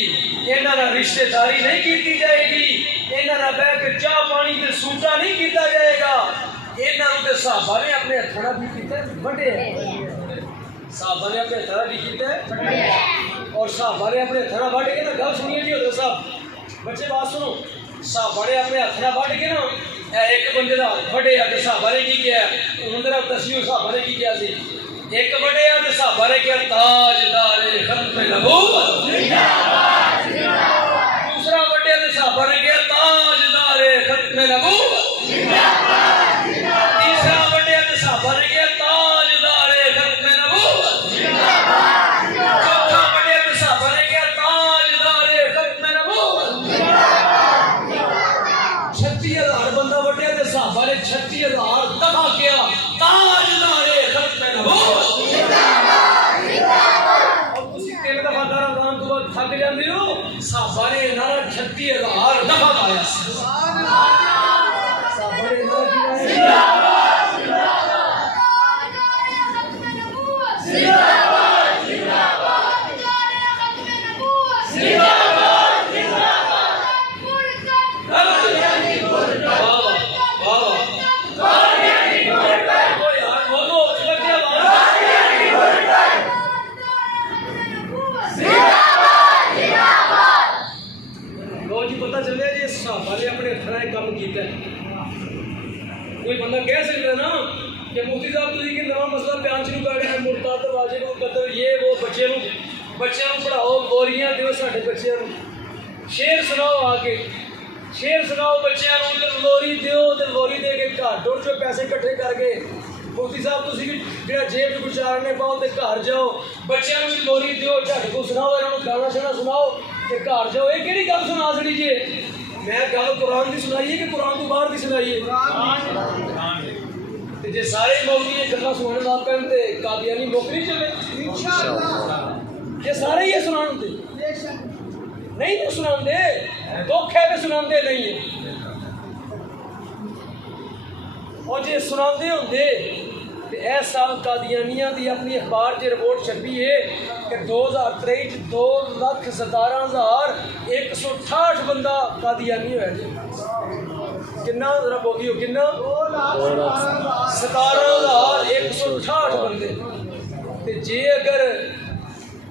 انہاں نال رشتہ داری نہیں کیتی جائے گی، انہاں نال بیٹھ کے چاہ پانی تے سوٹا نہیں کیتا جائے گا۔ انہاں تے صحابہ نے اپنے ہتھاں نال بھی کیتا ہے وڈیا، صحابہ نے اپنے ہتھاں نال بھی کیتا ہے، اور صحابہ نے اپنے ہتھاں نال وڈ کے نا، گل سنیے جی حضرت صاحب، بچے بات سنو، صحابہ نے اپنے ہتھاں نال وڈ کے نا ایک بندے دا وڈیا تے صحابہ نے کی کیا؟ انہوں نے دسیو صحابہ نے کی کیا سی؟ ایک وڈیا تے صحابہ نے کیا تاجدار ختم نبوت، دوسرا وڈیا تے صحابہ نے کیا تاجدار ختم نبوت، تیسرا وڈیا تے صحابہ نے کیا تاجدار ختم نبوت، چوتھا وڈیا تے صحابہ نے کیا تاجدار ختم نبوت، 36,000 دفعہ پایا کوئی بندہ کہہ سکتا ہے نا کہ مفتی صاحب تھی کہ نواں مسئلہ بیان شروع کر رہے ہیں مرتد واجب قتل یہ وہ بچے پڑھاؤ گوریاں دیو ساڈے بچیاں شیر سناؤ آ کے شیر سناؤ بچیاں لوری دیو تے لوری دے کے گھر ٹر جو پیسے کٹھے کر کے مفتی صاحب تھی جہاں جیب گزارنے پاؤ تے گھر جاؤ بچیاں بھی لوری دیو جھٹ کو سناؤ انہوں گانا شانا سناؤ تے گھر جاؤ یہ کہڑی گل سنا چڑی جی میں گل قرآن کی سنائیے کہ قرآن تو باہر کی سنائیے جی سارے موقع یہ گلا سنانے لگ پہ تو قادیانی نوکری چلے یہ سارے یہ سنا نہیں تو سنا دکھ ہے تو سنا نہیں ہے اور جی سنا ہوں اس سال قادیانیاں دی اپنی اخبار کی رپورٹ چھپی ہے کہ 2023 2,67,168 بندہ قادیانی ہوا جی کنا ذرا بولی ہو کنا 17,168 بندے جی اگر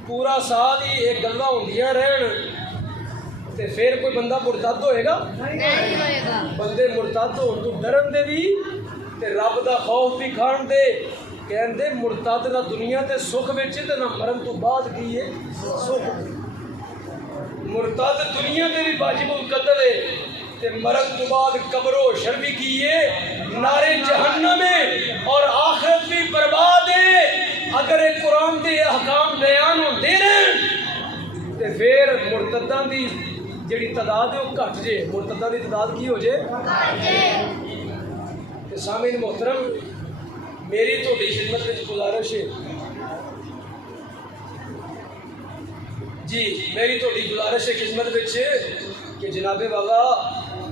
پورا سال ہی یہ گلاں ہوندیاں رہن تے پھر کوئی بندہ مرتد ہوئے گا بندے مرتد ہون تو ڈرن دے بھی تے رب دا خوف بھی کھان دے کہندے مرتد نہ دنیا تے سکھ وچ تے نہ مرن تو بعد کی ہے سکھ مرتد دنیا تے بھی واجب القتل ہے تے مرن تو بعد قبر و حشر بھی کی ہے نارے جہنم ہے اور آخرت بھی برباد ہے اگر ایک قرآن دے احکام بیان ہوندے رہن تے پھر مرتداں دی جڑی تعداد ہے وہ گھٹ جے مرتداں دی تعداد کی ہو جائے سامعین محترم میری تھوڑی خدمت میں گزارش ہے جی میری تھوڑی گزارش ہے خدمت میں کہ جناب بابا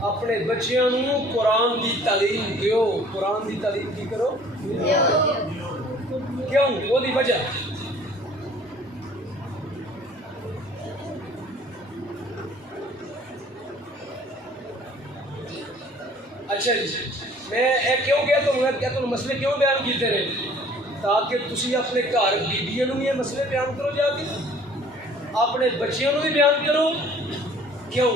اپنے بچیاں نو قرآن دی تعلیم دیو قرآن دی تعلیم کی کرو کیوں وہ دی وجہ اچھا جی میں کیوں گیا تو میں کیا تمہیں مسئلے کیوں بیان کیتے رہے تاکہ تسی اپنے گھر بیبیاں بھی یہ مسئلے بیان کرو جا کے اپنے بچیاں بھی بیان کرو کیوں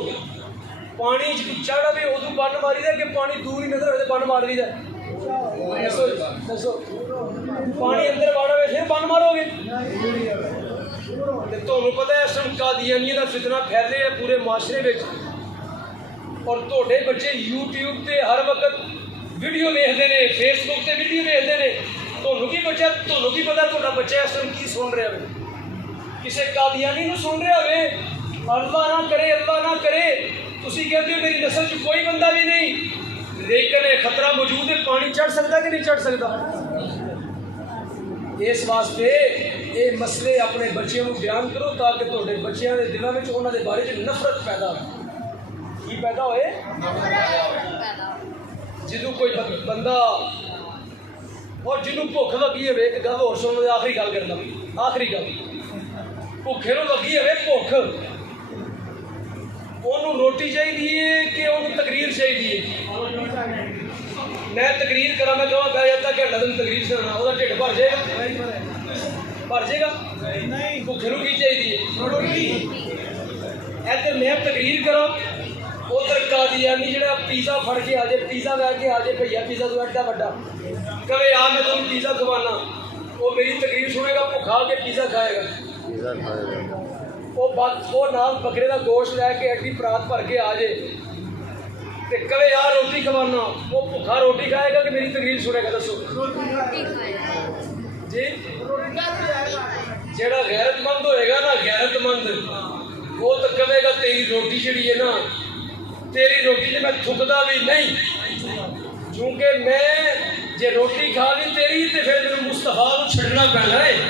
پانی چڑھا بھی ادو بن ماری دے کہ پانی دور ہی نظر ہوئے بن مار دی دے دسو پانی اندر باڑا ہوئے پھر بن مارو گے تمہیں پتہ ہے اس ٹائم قادیانی کا فتنہ پھیل رہا ہے پورے معاشرے میں اور تھوڑے بچے یوٹیوب تے ہر وقت ویڈیو ویکھتے ہیں فیس بک تے ویڈیو ویکھتے ہیں تمہیں کی پتا تھوڑا بچہ اس ٹائم کی سن رہا ہے کسی قادیانی نو سن رہا ہوئے اللہ نہ کرے تسی کہتے ہو میری نسل چ کوئی بندہ بھی نہیں لیکن خطرہ موجود ہے پانی چڑھ سکتا کہ نہیں چڑھ سکتا اس واسطے یہ مسئلے اپنے بچیوں کو بیان کرو تاکہ تھوڑے بچیاں دے دلوں میں انہوں دے بارے نفرت پیدا ہو کی پیدا ہوئے جدوں کوئی بندہ اور جنوں بھوک لگی ہے ایک گل اور سن آخری گل کرنا آخری گل بھوکے نو لگی ہے بھوک انہوں روٹی چاہیے کہ انہوں تقریر چاہیے میں تقریر کرا میں کہاں پہ جاتا کہ لدن تقریر سے رہنا وہ ڈھڈ بھر جائے گا بھوکے نو کی چاہیے ادھر میں تقریر کرا ادھر قادیانی جڑا پیزا پھڑ کے آ جائے پیزا لے کے آ جائے بھیا پیزا تو ایڈا وڈا کہے آ میں تمہیں پیزا کھوانا وہ میری تقریر سنے گا بھوکھا کے پیزا کھائے گا وہ نال بکرے کا گوشت لے کے ایڈی پرات بھر کے آ جائے تو کہے یار روٹی کھوانا وہ بھوکھا روٹی کھائے گا کہ میری تقریر سنے گا دسو جی جڑا غیرت مند ہوئے گا نا غیرت مند وہ تو کہے گا تیری روٹی جڑی ہے نا تیری روٹی میں تھکتا بھی نہیں چونکہ میں جے روٹی کھا لی تیری تو پھر میرے مصطفیٰ کو چھڑنا پینا ہے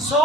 100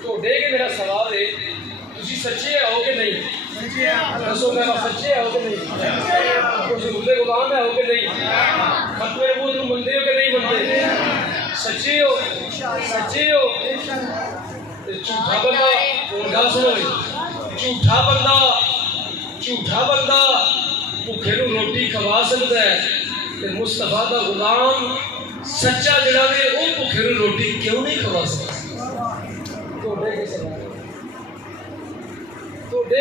ਤੁਹਾਡੇ ਕਿ ਮੇਰਾ ਸਵਾਲ ਹੈ, ਤੁਸੀਂ ਸੱਚੇ ਹੋ ਕਿ ਨਹੀਂ? ਦੱਸੋ ਮੈਂ ਸੱਚੇ ਹੋ ਕਿ ਨਹੀਂ? ਤੁਸੀਂ ਉਹਦੇ ਗੁਲਾਮ ਹੋ ਕਿ ਨਹੀਂ? ਖਤਮੇ ਨਬੂਵਤ ਨੂੰ ਮੰਨਦੇ ਹੋ ਕਿ ਨਹੀਂ ਮੰਨਦੇ? ਸੱਚੇ ਹੋ? ਸੱਚੇ ਹੋ? ਤੇ ਝੂਠਾ ਬੰਦਾ, ਹੁਣ ਗੱਲ ਸੁਣੋ, ਝੂਠਾ ਬੰਦਾ ਭੁੱਖੇ ਨੂੰ ਰੋਟੀ ਖਵਾ ਸਕਦਾ ਹੈ, ਤੇ ਮੁਸਤਫਾ ਦਾ ਗੁਲਾਮ ਸੱਚਾ ਜਿਹੜਾ ਵੇ ਉਹ ਭੁੱਖੇ ਨੂੰ ਰੋਟੀ ਕਿਉਂ ਨਹੀਂ ਖਵਾ ਸਕਦਾ? ਤੁਹਾਡੇ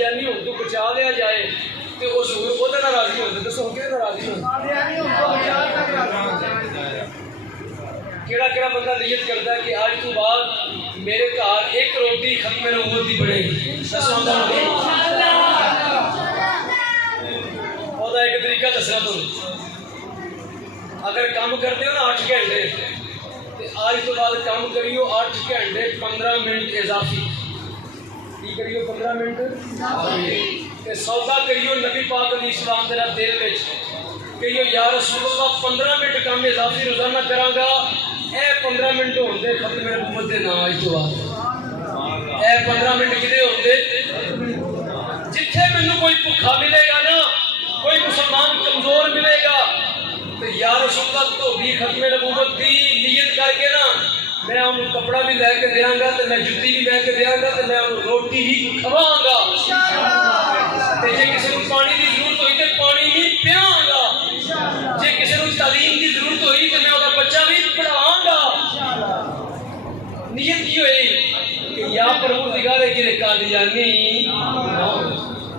قادیانی ہو تو بچا لیا جائے تو حضور وہ ناراضی ہوتے دسو کہ ناراضی ہوتے کیڑا بندہ نیت کرتا ہے کہ آج تو بعد میرے گھر ایک روٹی ختم نبوت کی بنے گی دسو ایک طریقہ دسنا تمہیں اگر کام کرتے ہو نا 8 گھنٹے تو آج تو بعد کام کریو 8 گھنٹے 15 منٹ اضافی کی کریو 15 منٹ سودا کریو نبی پاک علیہ السلام تیرا دل وچ کہیو یا رسول اللہ 15 منٹ کام اضافی روزانہ کراں گا اے 15 منٹ ہوندے ختم نبوت دے نا اج تو بعد اے 15 منٹ کدے ہوندے جتھے مینوں کوئی بھوکا ملے گا نا کوئی مسلمان کمزور ملے گا تو یا رسول اللہ تو بھی ختم نبوت دی نیت کر کے نا میں انہوں کپڑا بھی لے کے دیاں گا تو میں جُتی بھی لے کے دیاں گا تو میں انہوں روٹی بھی کھواں گا تے جے کسی کو پانی دی ضرورت ہوئی تو پانی بھی پیاں گا جے کسی کو تعلیم دی ضرورت ہوئی تو میں وہ بچہ بھی پڑھاؤں گا نیت کی ہوئی کہ یا پروردگار ہے کہ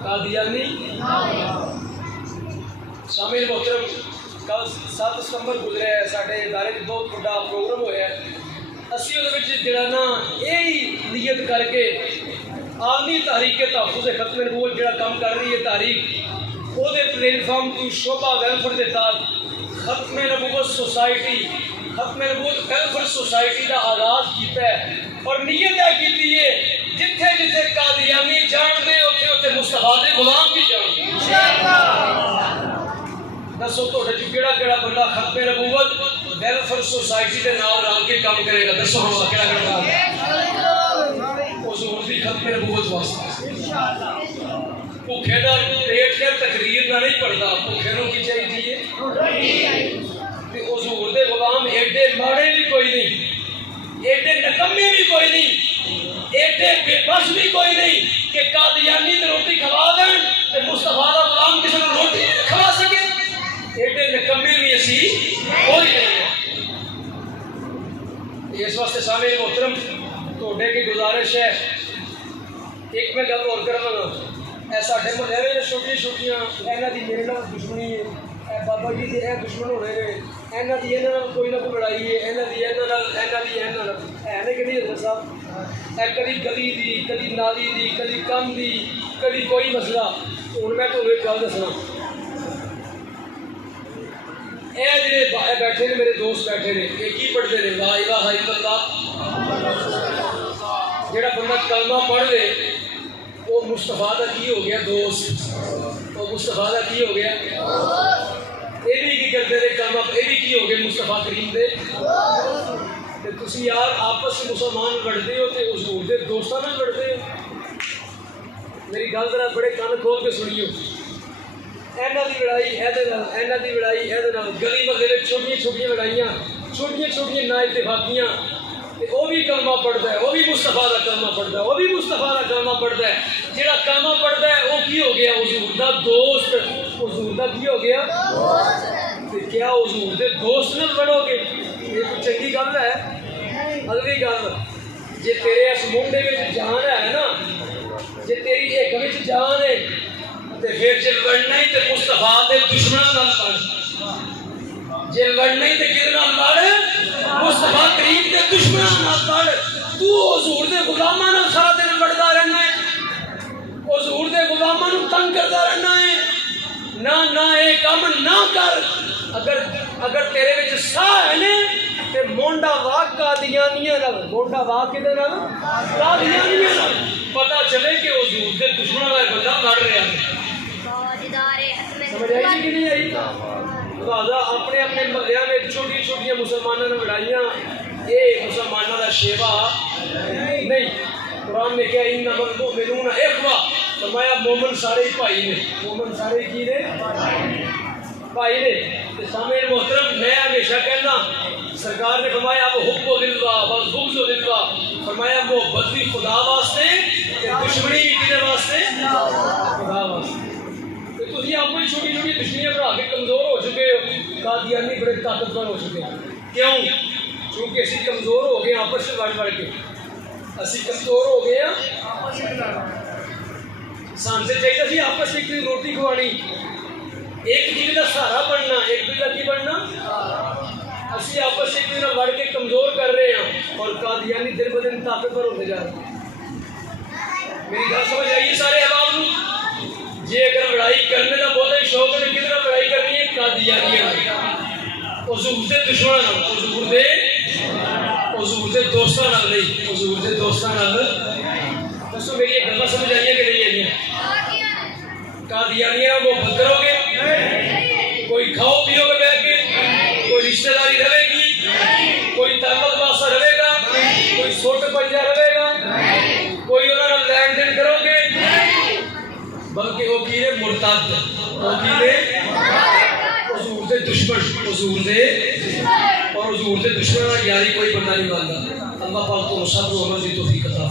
قادیانی شامل محترم کل 7 ستمبر گزرے ہے سارے ادارے میں بہت بڑا پروگرام ہوا ہے اسی وہ جڑا نا یہی نیت کر کے عالمی تحریک تحفظ ختم نبوت جڑا کام کر رہی ہے تحریک وہ پلیٹ فارم کی شعبہ ویلفیئر کے تحت ختم نبوت سوسائٹی ختم نبوت ویلفیئر سوسائٹی کا آغاز کیتا ہے اور نیت ہے کیتی ہے جتھے جتھے قادیانی جان دے اوتھے اوتھے مصطفیٰ دے غلام بھی جان دے دسو تہاڈے چ کیڑا بندہ ختم نبوت ویلفیئر سوسائٹی دے نال رل کے کام کرے گا دسو ہم کیڑا بندہ حضور دی ختم نبوت واسطے انشاءاللہ بھوکے دا پیٹ کے تقریر نہ نہیں پڑھدا بھوکے نوں کی چاہیے تے حضور دے غلام ایڈے ماڑے بھی کوئی نہیں ایڈے نکمے بھی کوئی نہیں ایڈے بے بس بھی کوئی نہیں کہ قادیانی تے روٹی کھوا دین تے مصطفیٰ دا غلام کسی نوں روٹی نہیں کھوا سکے ایڈے نکمے بھی اسی کوئی نہیں ہے اس واسطے سامنے محترم تہاڈے کی گزارش ہے ایک میں گل اور کراں گا اے ساڈے محلے وچ چھوٹیاں انہاں دی میرے نال دشمنی ہے اے بابا جی دے اے دشمن ہونے نے انہاں دی انہاں نال کوئی نہ کوئی لڑائی ہے انہاں دی انہاں نال اے نے کہ نہیں حضرت صاحب اے کبھی گلی دی کبھی نالی دی کبھی کم دی کبھی کوئی مسئلہ ہن میں تہاڈے گل دسنا اے جڑے بیٹھے نے میرے دوست بیٹھے نے یہ کی پڑھتے ہیں لا الہ الا اللہ جڑا بندہ کلمہ پڑھ لے وہ مصطفیٰ دا کی ہو گیا دوست وہ مصطفیٰ دا کی ہو گیا یہ بھی کی کرتے ہیں کلمہ یہ بھی کی ہو گیا مصطفیٰ کریم دے تسی یار آپس میں مسلمان لڑتے ہو تو حضور دے دوستاں نال لڑتے ہو میری گل ذرا بڑے کان کھول کے سنیو اینا دی لڑائی اینا دی لڑائی گلی محلے میں چھوٹیاں لڑائیاں چھوٹیاں نا اتفاقیاں وہ بھی کلمہ پڑھتا ہے وہ بھی مصطفیٰ کا کلمہ پڑھتا ہے وہ بھی مصطفیٰ کا کلمہ پڑھتا ہے جہاں کلمہ پڑھتا ہے وہ کی ہو گیا حضور کا دوست حضور کا کی ہو گیا کیا حضور دے دوست نال لڑو گے یہ کوئی چنگی گل ہے اگلی گل جی تیرے اس منڈے میں جان ہے نا جی تیری ایک وچ جان ہے تے پھر جے لڑنا ہی تے مصطفیٰ دے دشمناں نال لڑ جے لڑنا ہی تے کدے نال لڑ مصطفیٰ کریم دے دشمناں نال لڑ تو حضور دے غلاماں نال سارا دن لڑدا رہنا ہے حضور دے غلاماں نوں تنگ کردا رہنا ہے نہ اے کام نہ کر اگر تیرے وچ ساہ ہے نے تے مونڈا وا قادیانیاں نال مونڈا وا کدے نال قادیانیاں نال پتہ چلے کہ حضور دے دشمناں دا بندہ لڑ رہا ہے سمجھ آئی کہ نہیں آئی لہٰذا اپنے محلیاں میں چھوٹیاں مسلمانوں نے لڑائیاں یہ مسلمانوں کا شیوا نہیں قرآن نے کہا انما المؤمنون اخوہ فرمایا مومن سارے ہی بھائی نے مومن سارے کی نے بھائی نے سامعین محترم میں ہمیشہ کہنا سرکار نے فرمایا اب حب للہ والبغض للہ فرمایا محبت بھی خدا واسطے دشمنی بھی کدے واسطے خدا واسطے تھی آپ کو چھوٹی دشمنیاں بڑھا کے کمزور ہو چکے ہو قادیانی بڑے طاقتور ہو چکے ہیں کیوں چونکہ اسی کمزور ہو گئے آپس سے لڑ کے اسی کمزور ہو گئے ہیں سان سے چاہیے سی آپس ایک دن روٹی کھوانی ایک دوسرے کا سہارا بننا ایک دوسرے کا کی بننا اسی آپس ایک دوسرے لڑ کے کمزور کر رہے ہیں اور قادیانی دن ب دن طاقتور ہوتے جا رہے ہیں میری گل سمجھ آئیے سارے احباب نو جی اگر لڑائی کرنے کا بہت ہی شوق ہے کدھر لڑائی کرنی ہے قادیانیاں حضور دے دشمنوں نال حضور دے دوستاں نال نہیں حضور دے دوستاں نال دسو میری یہ گلاں سمجھ آئیے کہ نہیں آئیے قادیانیاں محبت کرو گے کوئی کھاؤ پیو گے بیٹھ کے کوئی رشتہ داری رہے گی کوئی طاقت واسطہ رہے گا کوئی سوٹ پنجا رہے گا کوئی انہوں نے لین دین کرو گے بلکہ وہ کی مرتد وہ کی حضور دے دشمن حضور دے اور حضور دے دشمن یاری کوئی بندہ نہیں مانتا اللہ پاک تو سب کو عمل دی توفیق عطا